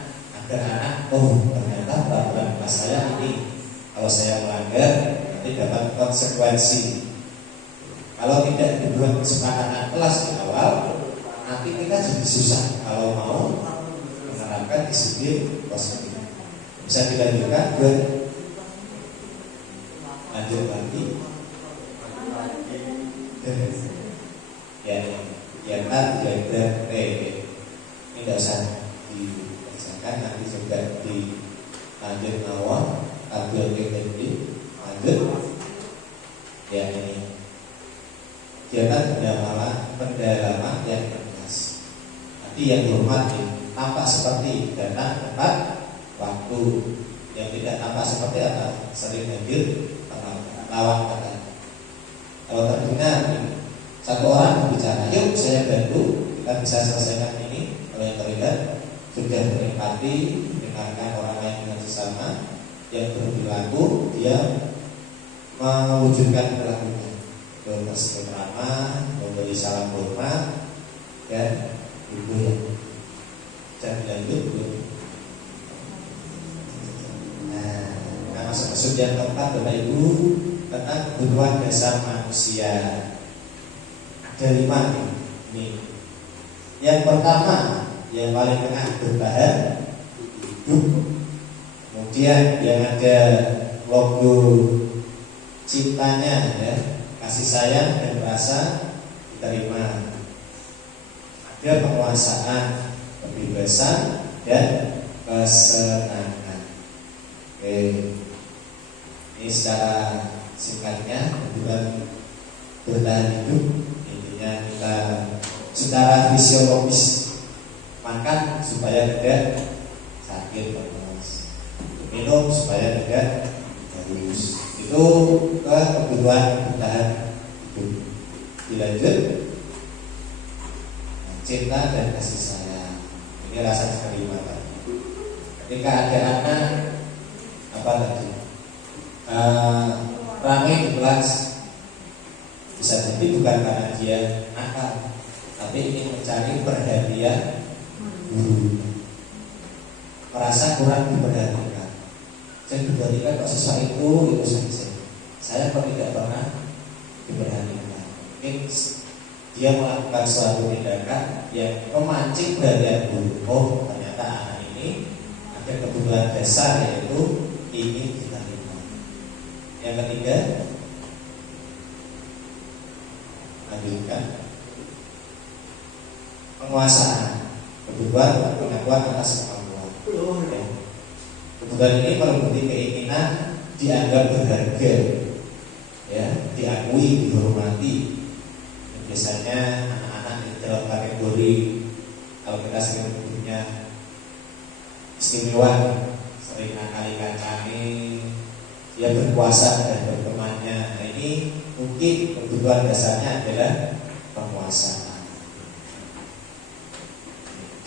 agar anak, ternyata peraturan kelas saya ini, kalau saya melanggar nanti dapat konsekuensi. Kalau tidak dibuat kesepakatan kelas di awal, nanti kita jadi susah kalau mau menerapkan disiplin positif. Bisa dilanjutkan, lanjut lagi. Kegiatan diagram ini tidak usah dikerjakan, nanti juga dilanjut awal tabel ini lanjut. Ya, ini kegiatan pendalaman yang tegas. Nanti yang dihormati tampak seperti datang tepat waktu, yang tidak tampak seperti apa, sering hadir lawan kata. Kalau terdengar satu orang berbicara, yuk saya bantu, kita bisa selesaikan ini. Kalau yang terlihat sudah berempati, mendengarkan orang lain dengan sesama, yang berperilaku dia mewujudkan perilakunya, bersifat ramah, memberi salam hormat, dan itu yang jadi lanjut. Nah, masuk yang keempat, Bapak Ibu, tentang kebutuhan dasar manusia. Ada 5 nih. Yang pertama, yang paling tengah, bertahan hidup. Kemudian yang ada logo cintanya, ya, kasih sayang dan rasa diterima. Ada penguasaan, kebebasan dan kesenangan. Oke, ini secara singkatnya kebutuhan bertahan hidup. Intinya kita secara fisiologis makan supaya tidak sakit, minum supaya tidak haus. Itu ke kebutuhan bertahan hidup. Dilanjut, cinta dan kasih sayang. Ini rasa kelima tadi. Ketika ada anak apa tadi, ramai di kelas, bisa jadi bukan karena dia nakal, tapi ingin mencari perhatian guru, merasa kurang diperhatikan. Saya diperhatikan kok siswa itu saja, saya kok tidak pernah diperhatikan. Mungkin dia melakukan suatu tindakan yang memancing perhatian guru. Oh, ternyata anak ini ada kebutuhan dasar, yaitu ingin diterima. Yang ketiga, lanjutkan, penguasaan, kebutuhan pengakuan atas kemampuan. Kebutuhan ini meliputi keinginan dianggap berharga, ya, diakui, dihormati. Biasanya anak-anak di dalam kategori, kalau kita sering menyebutnya istimewa, sering ngakali-ngakali, dia berkuasa dan bertemannya. Nah, ini mungkin kebutuhan dasarnya adalah penguasaan.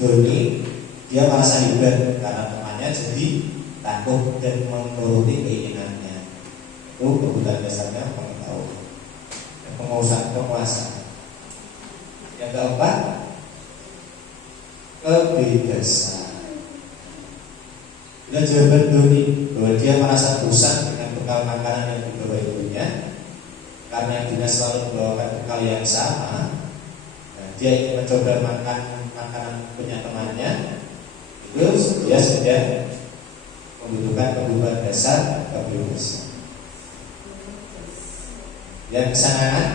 Doni dia merasa hebat karena temannya jadi takut dan menuruti keinginannya. Itu kebutuhan dasarnya pengetahuan dan penguasaan. Yang keempat, kebebasan. Bila jawaban Doni bahwa dia merasa bosan dengan bekal makanan yang dibawa ibunya, karena ibunya selalu membawakan bekal yang sama, dia ingin mencoba makan makanan punya temannya, itu dia sudah membutuhkan kebutuhan dasar kebebasan. Yang kesenangan,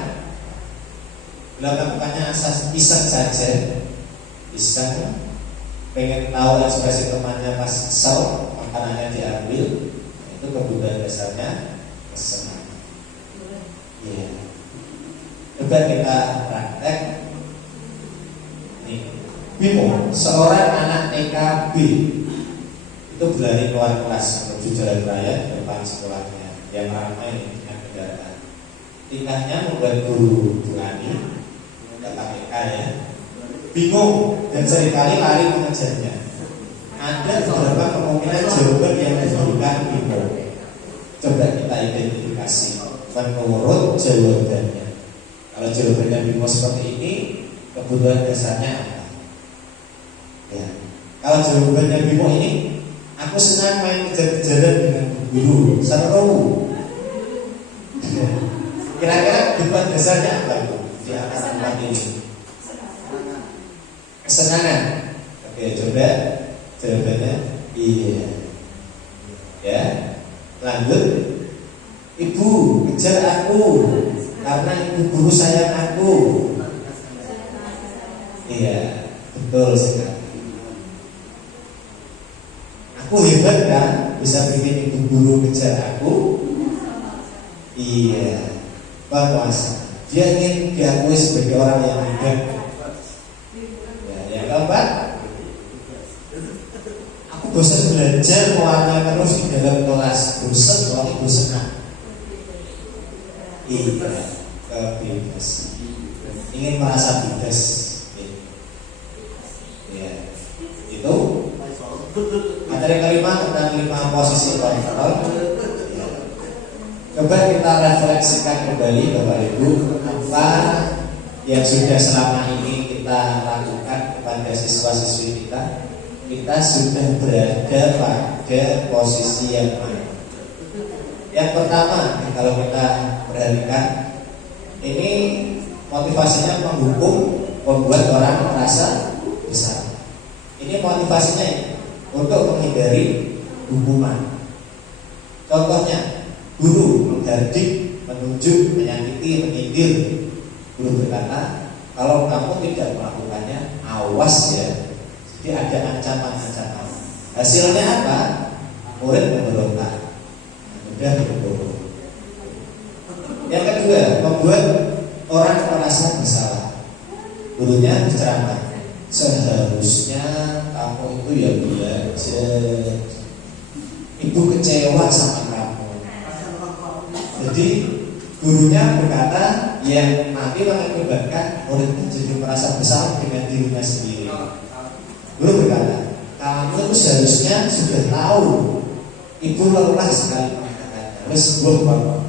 bila melakukannya asas iseng saja, iseng, pengen tahu ekspresi temannya pas kesel, makanannya diambil, itu kebutuhan dasarnya kesenangan. Iya. Coba kita praktek. Bimo, seorang anak TKB itu berlari keluar kelas menuju jalan raya di depan sekolahnya yang ramai dengan kendaraan. Tingkahnya membuat guru berani, KPK ya, bingung dan seringkali lari mengejarnya. Ada beberapa kemungkinan jawaban yang diberikan Bimo. Coba kita identifikasi menurut jawabannya. Kalau jawabannya Bimo seperti ini, kebutuhan dasarnya apa? Ya. Kalau jawabannya Bimo ini, aku senang main kejar-kejaran dengan guru, seru. Kira-kira kebutuhan dasarnya apa itu di antara empat ini? Kesenangan. Oke, coba jawabannya iya. Ya, lanjut. Ibu, kejar aku karena ibu guru sayang aku. Iya, betul sekali. Aku hebat kan, bisa bikin ibu guru kejar aku. Iya, penguasa. Dia ingin diakui sebagai orang yang hebat. Ya, yang keempat, aku bosan belajar mewarnai terus di dalam kelas. Bosan, soalnya bosan. Iya, kebebasan. Ingin merasa bebas. Ya, itu. Materi kelima tentang 5 posisi kontrol. Ya. Coba kita refleksikan kembali Bapak Ibu, apa yang sudah selama ini kita lakukan kepada siswa-siswi kita. Kita sudah berada pada posisi yang mana? Yang pertama, kalau kita perhatikan, ini motivasinya menghukum, membuat orang merasa besar. Ini motivasinya untuk menghindari hukuman. Contohnya, guru menghardik, menunjuk, menyakiti, menyindir. Guru berkata, kalau kamu tidak melakukannya, awas ya. Jadi ada ancaman-ancaman. Hasilnya apa? Murid memberontak. Mudah berbohong. Yang kedua, membuat orang merasa bersalah. Gurunya berceramah, seharusnya kamu itu ya belajar. Ibu kecewa sama kamu. Jadi gurunya berkata yang nanti mengakibatkan muridnya jadi merasa bersalah dengan dirinya sendiri. Guru berkata, kamu itu seharusnya sudah tahu. Ibu lelah sekali mengatakannya. Terus buang-buang.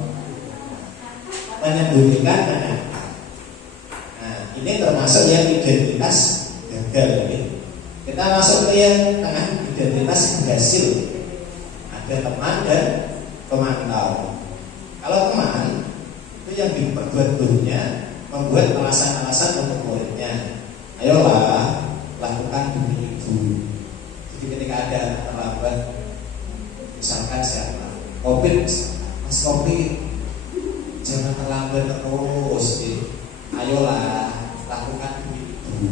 Menyembunyikan menyangka. Nah, ini termasuk yang identitas gagal ini. Kita masuk ke yang tengah, identitas berhasil. Ada teman dan pemantau. Kalau teman itu yang diperbuat gurunya, membuat alasan-alasan untuk muridnya. Ayolah, lakukan demi ibu. Jadi ketika ada terlambat, misalkan siapa, Covid, Mas Covid, jangan terlambat terus. Ayolah, lakukan demi ibu.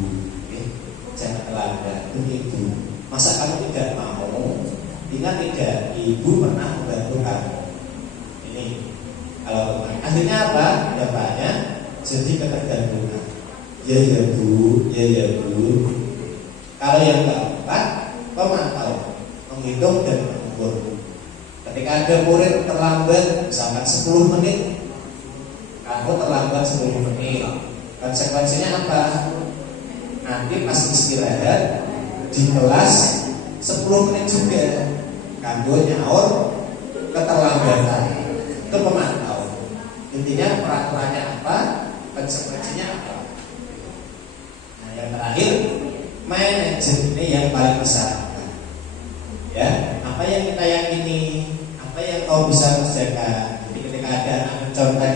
Jangan terlambat demi ibu. Masa kamu tidak mau? Ingat tidak, ibu pernah membantu kamu. Ini kalau teman. Akhirnya apa? Dampaknya jadi ketergantungan. Ya bu, ya bu. Kalau yang keempat, pemantau, menghitung dan mengukur. Ketika ada murid terlambat, misalkan 10 menit, kamu terlambat 10 menit. Konsekuensinya apa? Nanti pas istirahat, di kelas 10 menit juga kanggo nyaur keterlambatan itu pemantau. Intinya peraturannya apa, konsekuensinya apa. Nah yang terakhir, manajer ini yang paling disarankan. Ya, apa yang kita yakini, apa yang kau bisa kerjakan. Jadi ketika ada anak mencontek,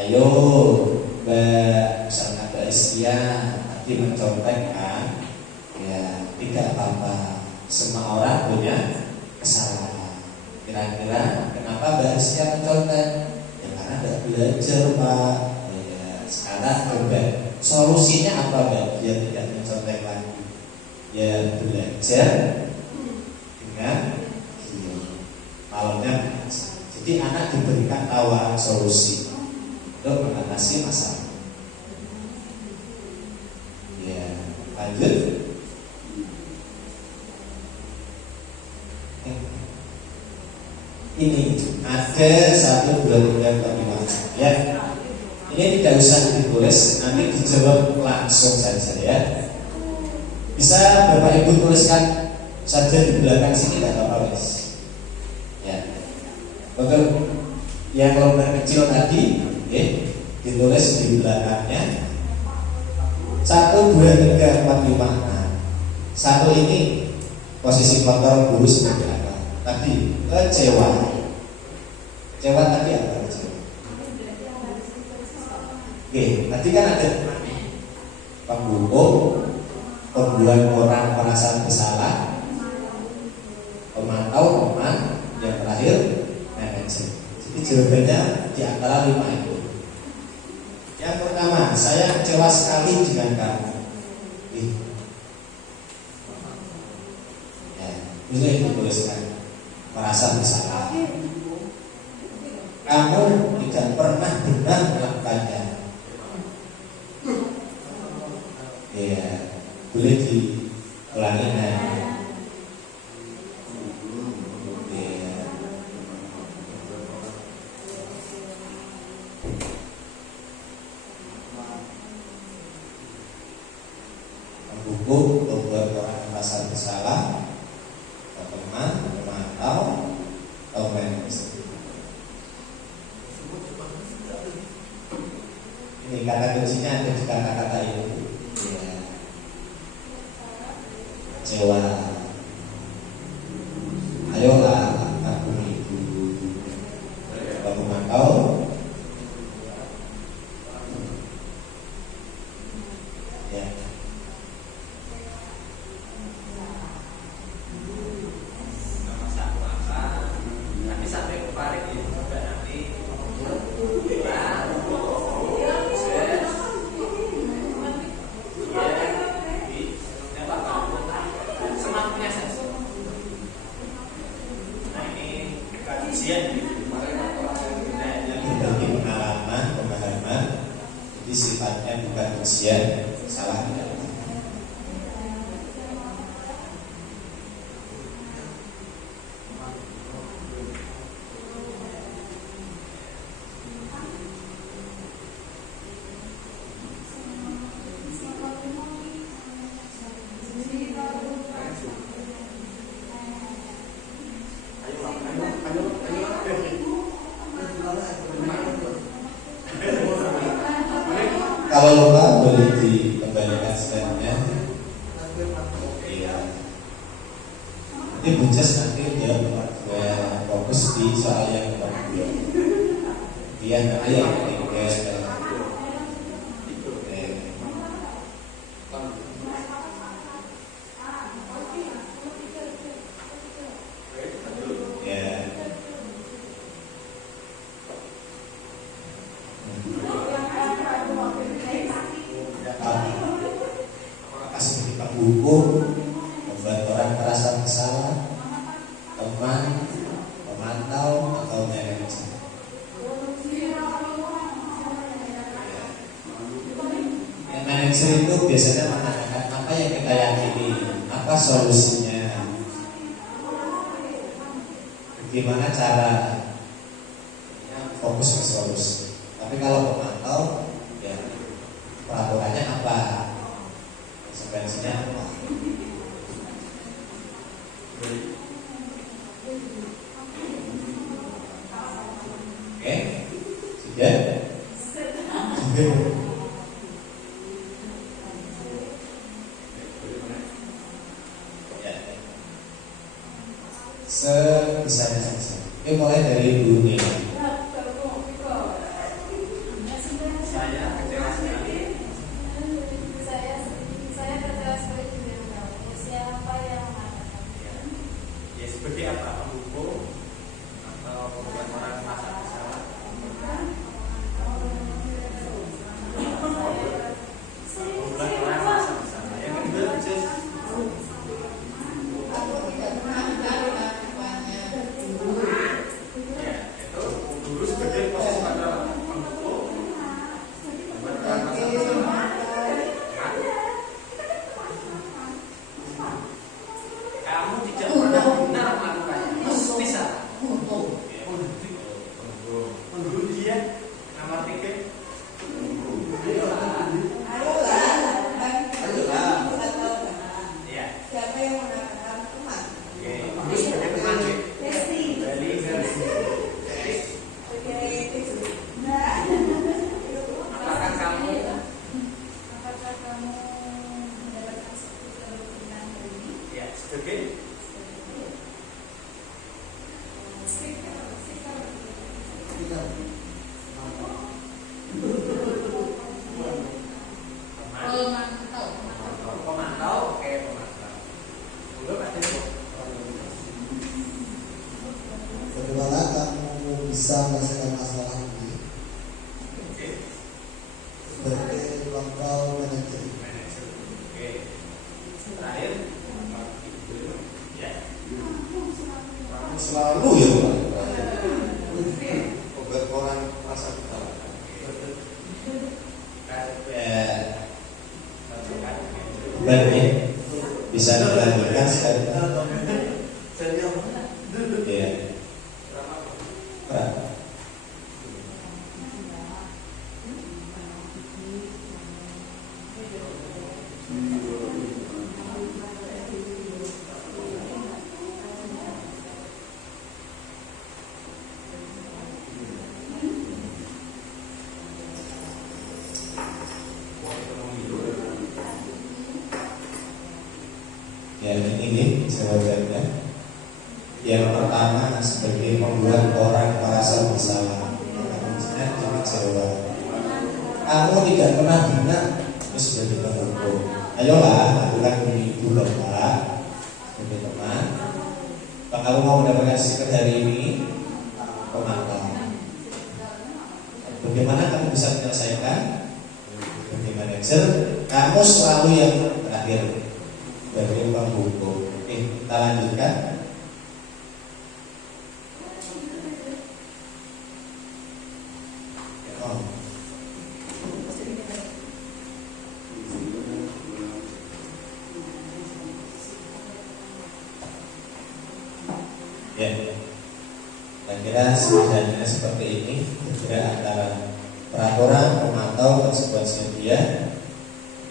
ayo Mbak, misalkan Mbak Isya tadi mencontek kan, ya tidak apa-apa. Semua orang punya kesalahan. Kira-kira kenapa Mbak Isya mencontek? Ya karena tidak belajar Pak. Ya, sekarang coba solusinya apa Mbak biar tidak mencontek lagi? Ya belajar dengan malamnya. Jadi anak diberikan tawaran solusi untuk mengatasi masalah. Ya, lanjut. Ini ada 1, 2, 3, 4, 5. Ya, ini tidak usah ditulis, nanti dijawab langsung saja ya. Bisa Bapak Ibu tuliskan saja di belakang sini tidak apa-apa ya. Untuk yang lembar kecil tadi ya, ditulis di belakangnya 1, 2, 3, 4, 5. Nah, 1 ini posisi motor guru seperti apa? Tadi kecewa. Kecewa tadi apa kecewa? Oke, tadi kan ada pembunuh, pembuat orang merasa bersalah, pemantau, teman, yang terakhir manajer. Jadi jawabannya di antara 5 itu. Yang pertama, saya kecewa sekali dengan kamu. Ya, itu yang dituliskan. Merasa bersalah. Kamu tidak pernah benar melakukannya. Ya, boleh diulangi ya. Menghukum, membuat orang merasa bersalah, teman, memantau, atau manajer. Ini kata kuncinya ada di kata-kata itu. Ya. Kecewa. Ayolah aku ibu. Kalau memantau. Ya. Berbagi pengalaman, pemahaman. Jadi sifatnya bukan ujian, salah tidak. Kalau lupa boleh dikembalikan slide-nya. Iya. Nanti Bunces nanti dia fokus di soal yang kedua. Dia nanti yang ketiga. Hukum, membuat orang merasa bersalah, teman, pemantau, atau manajer. Yang manajer itu biasanya menanyakan apa yang kita yakini, apa solusinya, bagaimana cara, fokus ke solusi. Tapi kalau pemantau, ya peraturannya apa? Konsekuensinya apa? Ya. Sebisanya saja. Oke, mulai dari Bu Nina. Seperti apa? Pembuku atau pembuat orang masak pesawat? Pembuat orang masak pesawat. Yang kedua Jess. Aku tidak pernah mencari lakukannya dulu. Ya, itu dulu sebagai posisi pada pembuku. Pembuat orang masak pesawat. Kamu tidak pernah benar melakukannya. Bisa. Menurut dia nomor 3. Ya. Siapa yang mengatakan teman? Oke. Terus sebagai teman deh. Bali garis. Apakah kamu mendapatkan satu kebenaran dari ini? ya sebagai pemantau, oke pemantau. Udah pasti Bagaimana kamu bisa menyelesaikan masalah ini oke. sebagai lokal manajer? Manajer. Oke. Terakhir ya. Selalu ya Pak. Obat orang rasa bersalah. Beban bisa dilanjutkan sekali. Ya. Pak. Ya ini jawabannya. Yang pertama sebagai membuat orang merasa bersalah. Ini jawab. Kamu tidak pernah benar. Ini sudah kita hukum. Ayolah lakukan ibu dong Pak. Teman-teman. Pak kamu mau mendapatkan stiker hari ini? Pemantau. Bagaimana kamu bisa menyelesaikan? Sebagai manajer, kamu selalu yang terakhir. Dari Bang Buku. Oke, kita lanjutkan. Oh. Ya, saya kira sebenarnya seperti ini. Kira antara peraturan memantau konsekuensi dia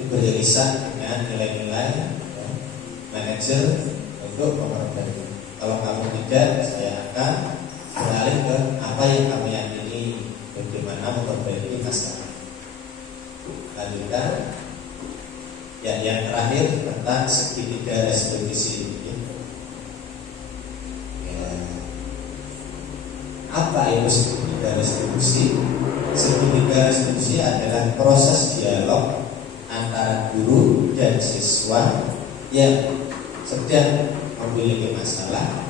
diberisah dengan nilai-nilai manajer untuk memperbaiki. Kalau kamu tidak, saya akan beralih ke apa yang kamu yakini, bagaimana memperbaiki masalah. Lanjutkan. Ya, yang terakhir tentang segitiga restitusi. Ya. Apa itu segitiga restitusi? Segitiga restitusi adalah proses dialog antara guru dan siswa yang sedang memiliki masalah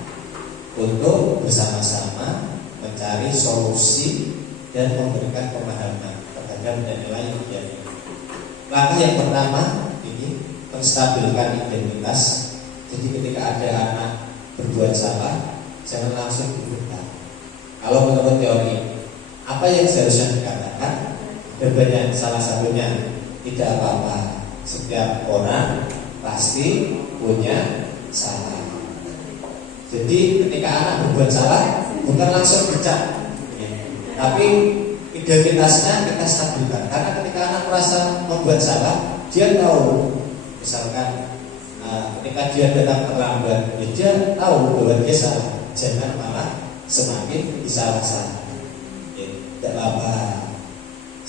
untuk bersama-sama mencari solusi dan memberikan pemahaman terhadap nilai yang. Langkah yang pertama ini menstabilkan identitas. Jadi ketika ada anak berbuat salah, jangan langsung dibentak. Kalau menurut teori, apa yang seharusnya dikatakan? Ada banyak, salah satunya tidak apa-apa. Setiap orang pasti punya salah. Jadi ketika anak berbuat salah, bukan langsung dicat, tapi identitasnya kita stabilkan. Karena ketika anak merasa membuat salah, dia tahu, misalkan ketika dia datang terlambat, dia tahu bahwa dia salah. Jangan malah semakin disalah-salah. Tidak apa-apa.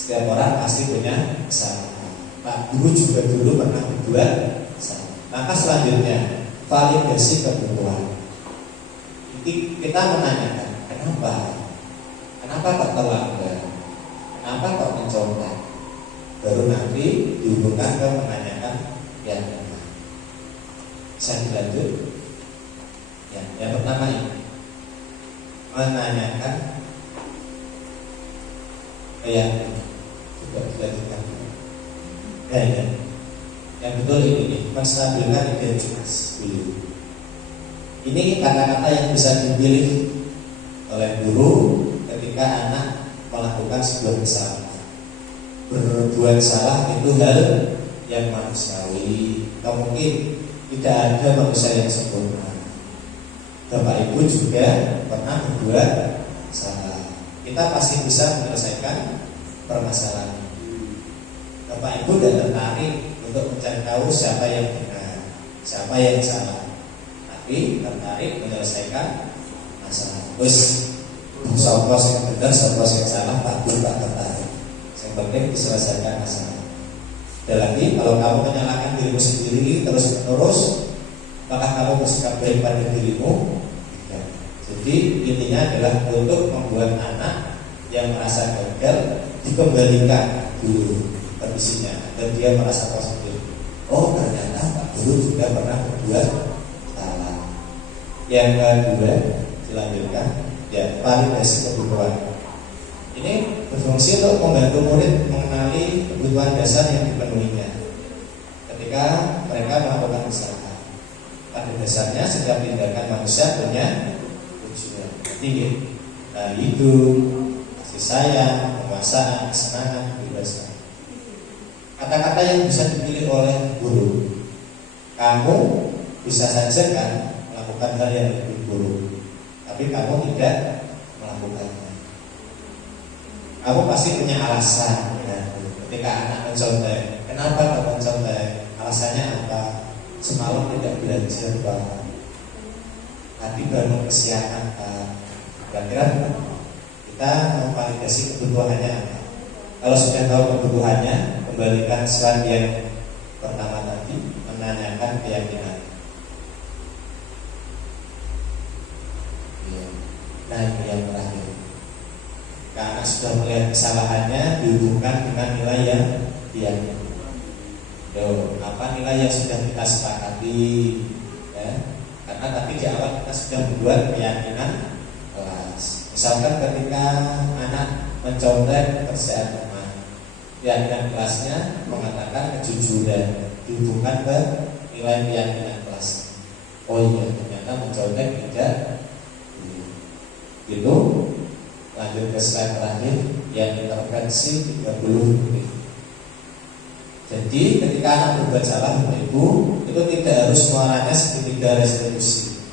Setiap orang pasti punya kesalahan. Pak Guru juga dulu pernah berbuat salah. Maka selanjutnya validasi kebutuhan. Kita menanyakan kenapa kok terlambat, kenapa kok mencontek. Baru nanti dihubungkan ke menanyakan yang benar. Bisa dilanjut? Ya, yang pertama ini menanyakan yang juga dilanjutkan. Ya. Yang betul ini menstabilkan identitas dulu. Ini kata-kata yang bisa dipilih oleh guru ketika anak melakukan sebuah kesalahan. Berbuat salah itu hal yang manusiawi. Mungkin tidak ada manusia yang sempurna. Bapak Ibu juga pernah berbuat salah. Kita pasti bisa menyelesaikan permasalahan. Bapak Ibu tidak tertarik untuk mencari tahu siapa yang benar, siapa yang salah, tapi tertarik menyelesaikan masalah. Terus sopos yang benar, sopos yang salah, Pak Guru tak tertarik. Yang penting diselesaikan masalah. Dan lagi kalau kamu menyalahkan dirimu sendiri terus menerus, apakah kamu bersikap baik pada dirimu? Tidak. Jadi intinya adalah untuk membuat anak yang merasa gagal dikembalikan dulu kondisinya dan dia merasa positif. Oh ternyata Pak Guru juga pernah berbuat salah. Yang kedua dilanjutkan ya validasi kebutuhan. Ini berfungsi untuk membantu murid mengenali kebutuhan dasar yang dipenuhinya ketika mereka melakukan kesalahan. Pada dasarnya setiap tindakan manusia punya tujuan. Tinggi, hidup, kasih sayang, penguasaan, kesenangan, kebebasan. Kata-kata yang bisa dipilih oleh guru. Kamu bisa saja kan melakukan hal yang lebih buruk, tapi kamu tidak melakukannya. Kamu pasti punya alasan ya. Ketika anak mencontek, kenapa kau mencontek? Alasannya apa? Semalam tidak belajar Pak, tadi baru kesiangan Pak. Kira-kira kita memvalidasi kebutuhannya apa? Kalau sudah tahu kebutuhannya, kembalikan slide yang pertama tadi, menanyakan keyakinan. Nah ini yang terakhir. Karena sudah melihat kesalahannya, dihubungkan dengan nilai yang diyakini. Apa nilai yang sudah kita sepakati? Ya? Karena tadi di awal kita sudah membuat keyakinan kelas. Misalkan ketika anak mencontek kerjaan rumah, keyakinan kelasnya mengatakan kejujuran, dihubungkan ke nilai keyakinan kelas. Oh iya, ternyata mencontek tidak. Itu lanjut ke slide terakhir yang intervensi 30 detik. Jadi ketika anak berbuat salah Bapak Ibu, itu tidak harus muaranya segitiga restitusi.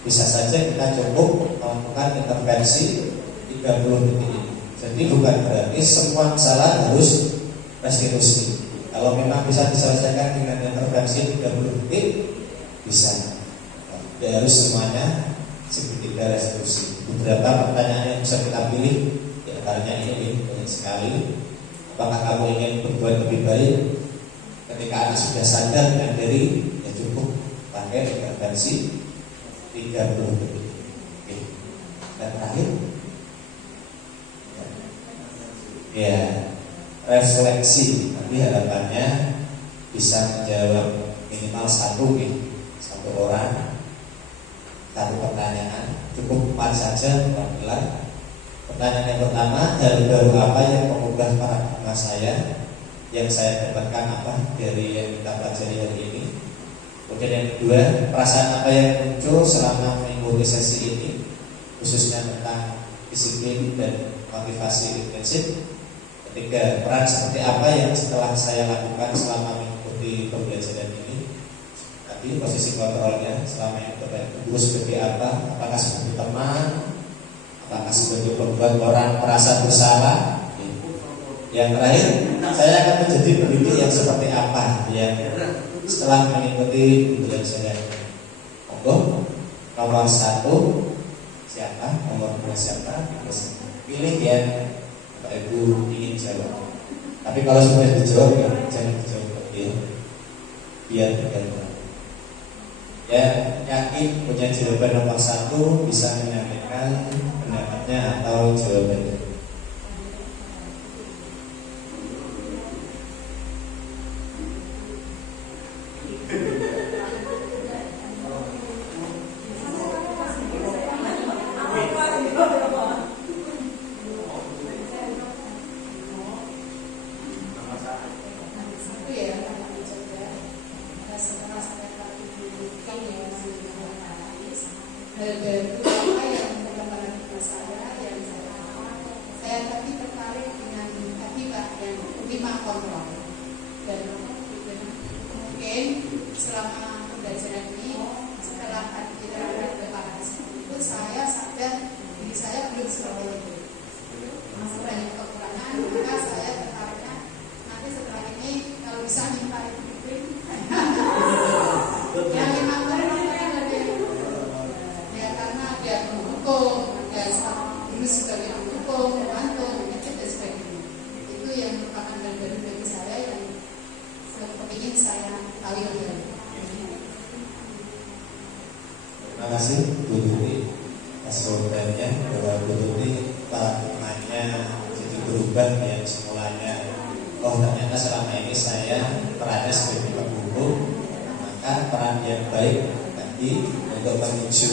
Bisa saja kita cukup melakukan intervensi 30 detik ini. Jadi bukan berarti semua kesalahan harus restitusi. Kalau memang bisa diselesaikan dengan intervensi 30 detik, bisa. Tidak harus semuanya segitiga restitusi. Beberapa pertanyaan yang bisa kita pilih, di antaranya ini banyak sekali. Apakah kamu ingin berbuat lebih baik? Ketika anak sudah sadar dengan diri, ya cukup pakai intervensi 30 detik. Oke. Dan terakhir, ya refleksi. Nanti harapannya bisa menjawab minimal satu orang, satu pertanyaan. Cukup 4 saja perwakilan. Pertanyaan yang pertama, hal baru apa yang mengubah paradigma saya? Yang saya dapatkan apa dari yang kita pelajari hari ini? Kemudian yang kedua, perasaan apa yang muncul selama mengikuti sesi ini, khususnya tentang disiplin dan motivasi intensif. Ketiga, peran seperti apa yang setelah saya lakukan selama mengikuti pembelajaran ini? Tadi posisi kontrolnya selama itu guru seperti apa? Apakah sebagai teman? Apakah sebagai pembuat orang merasa bersalah? Yang terakhir, saya akan menjadi pendidik yang seperti apa yang setelah mengikuti pembelajaran. Monggo, nomor 1 siapa? Nomor 2 siapa? Pilih yang Bapak Ibu ingin jawab. Tapi kalau sudah dijawab jangan dijawab ya, biar bergantung. Ya, yakin punya jawaban nomor 1 bisa menyampaikan pendapatnya atau jawabannya. Itu ya karena mencoba setelah saya klarifikasi ya hal baru apa yang berkembang di saya yang saya tadi tertarik dengan tadi Pak yang 5 kontrol dan mungkin selama pembelajaran ini setelah kita berpakat itu saya sadar diri saya belum seperti itu masih banyak kekurangan maka saya tertariknya nanti setelah ini kalau bisa minta itu yang 5 kontrol ya karena dia mendukung dia dulu sebagai pendukung membantu dan sebagainya itu yang merupakan hal baru bagi saya yang ingin saya tahu lebih lanjut. Terima kasih Bu Tuti atas jawabannya bahwa Bu Tuti paradigmanya jadi berubah yang semulanya ternyata selama ini saya perannya sebagai penghukum, maka peran yang baik tadi untuk menuju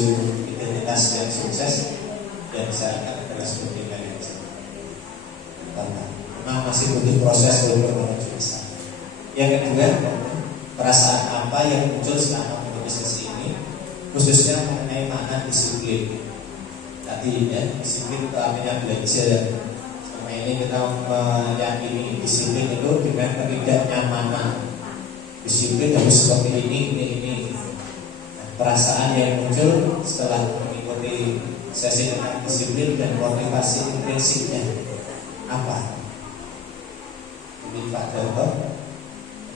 identitas yang sukses dan masyarakat adalah sebagai manajer. Memang masih butuh proses untuk menuju ke sana. Yang kedua, perasaan apa yang muncul selama mengikuti sesi ini, khususnya mengenai makna disiplin. Tadi ya, disiplin itu artinya belajar. Selama ini kita meyakini disiplin itu dengan ketidaknyamanan. Disiplin harus seperti ini. Nah, perasaan yang muncul setelah mengikuti sesi tentang disiplin dan motivasi intrinsiknya apa? Mungkin Pak Darto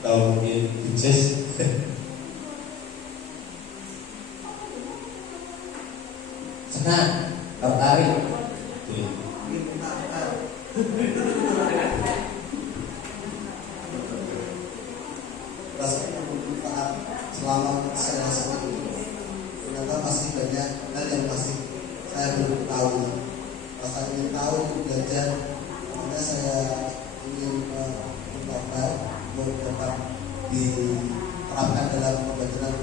atau mungkin Bujes. Senang, tertarik. Rasanya bermanfaat selama saya seperti ini. Ternyata masih banyak hal yang masih saya belum tahu. Saya ingin tahu, belajar, makanya saya ingin mencoba untuk dapat diterapkan dalam pembelajaran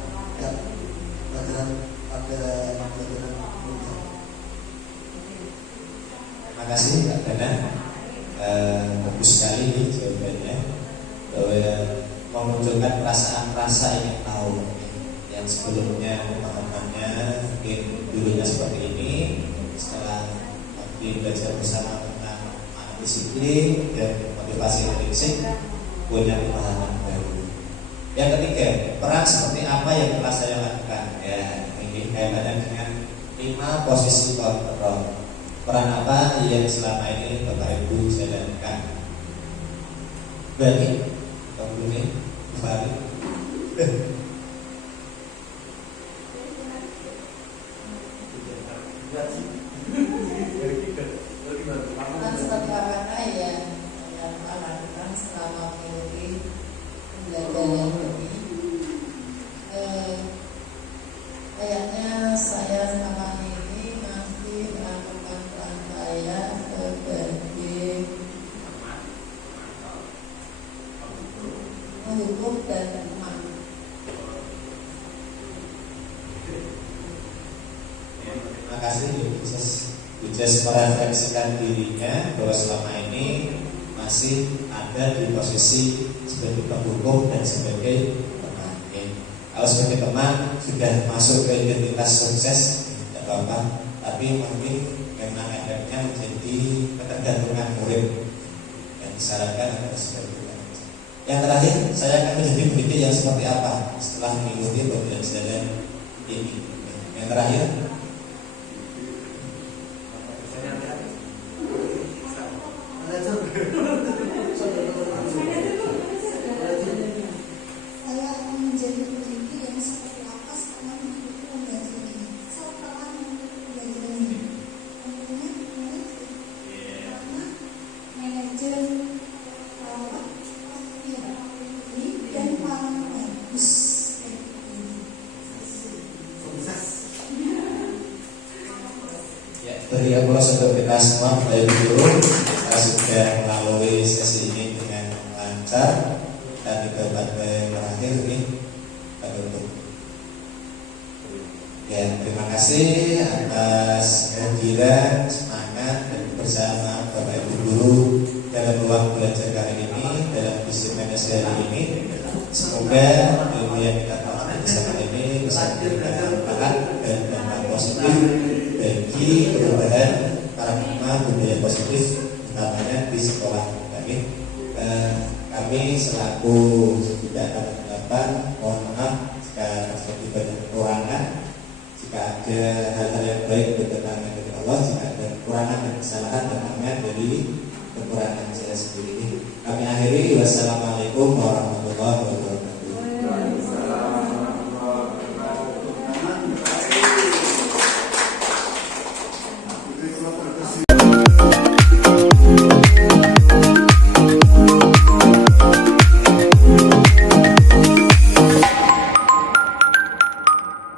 pelajaran pada pelajaran umum. Terima kasih Kak Dana. Bagus sekali nih jawabannya bahwa memunculkan perasaan rasa ingin tahu yang sebelumnya pemahamannya mungkin dulunya seperti ini, setelah belajar bersama tentang disiplin dan motivasi intrinsik punya pemahaman baru. Yang ketiga, peran seperti apa yang telah saya lakukan? Ya, ini kaitannya dengan 5 posisi kontrol. Peran apa yang selama ini Bapak Ibu saya lakukan? Berarti, ini, Fahri. Peran seperti apa ya yang Pak lakukan selama mengikuti pembelajaran ini? Kayaknya saya selama ini masih melakukan peran saya sebagai penghukum dan teman. Terima kasih Bujes merefleksikan dirinya bahwa selama ini masih ada di posisi sebagai penghukum dan sebagai teman. Kalau sebagai teman sudah masuk ke identitas sukses, tidak apa-apa. Tapi mungkin memang efeknya menjadi ketergantungan murid yang disarankan adalah sebagai teman. Yang terakhir, saya akan menjadi pendidik yang seperti apa setelah mengikuti pembelajaran ini. Yang terakhir, Saya akan menjadi pendidik yang seperti apa setelah mengikuti pembelajaran ini. Setelah mengikuti pembelajaran ini, tentunya karena manajer tidak puas untuk kita semua Bapak Ibu Guru. Kita sudah melalui sesi ini dengan lancar dan di babak terakhir ini kita tutup. Ya, terima kasih atas kehadiran, semangat dan bersama Bapak Ibu Guru dalam ruang belajar kali ini, dalam disiplin hari ini. Semoga ilmu yang kita pelajari bersama ini bisa memberikan manfaat dan dampak positif bagi perubahan paradigma budaya positif, utamanya di sekolah kami. Kami selaku tidak dapat mohon maaf jika terjadi banyak kekurangan. Jika ada hal-hal yang baik bertentangan dari Allah, jika ada kekurangan dan kesalahan bertentangan dari kekurangan saya sendiri. Kami akhiri, wassalamualaikum warahmatullahi wabarakatuh.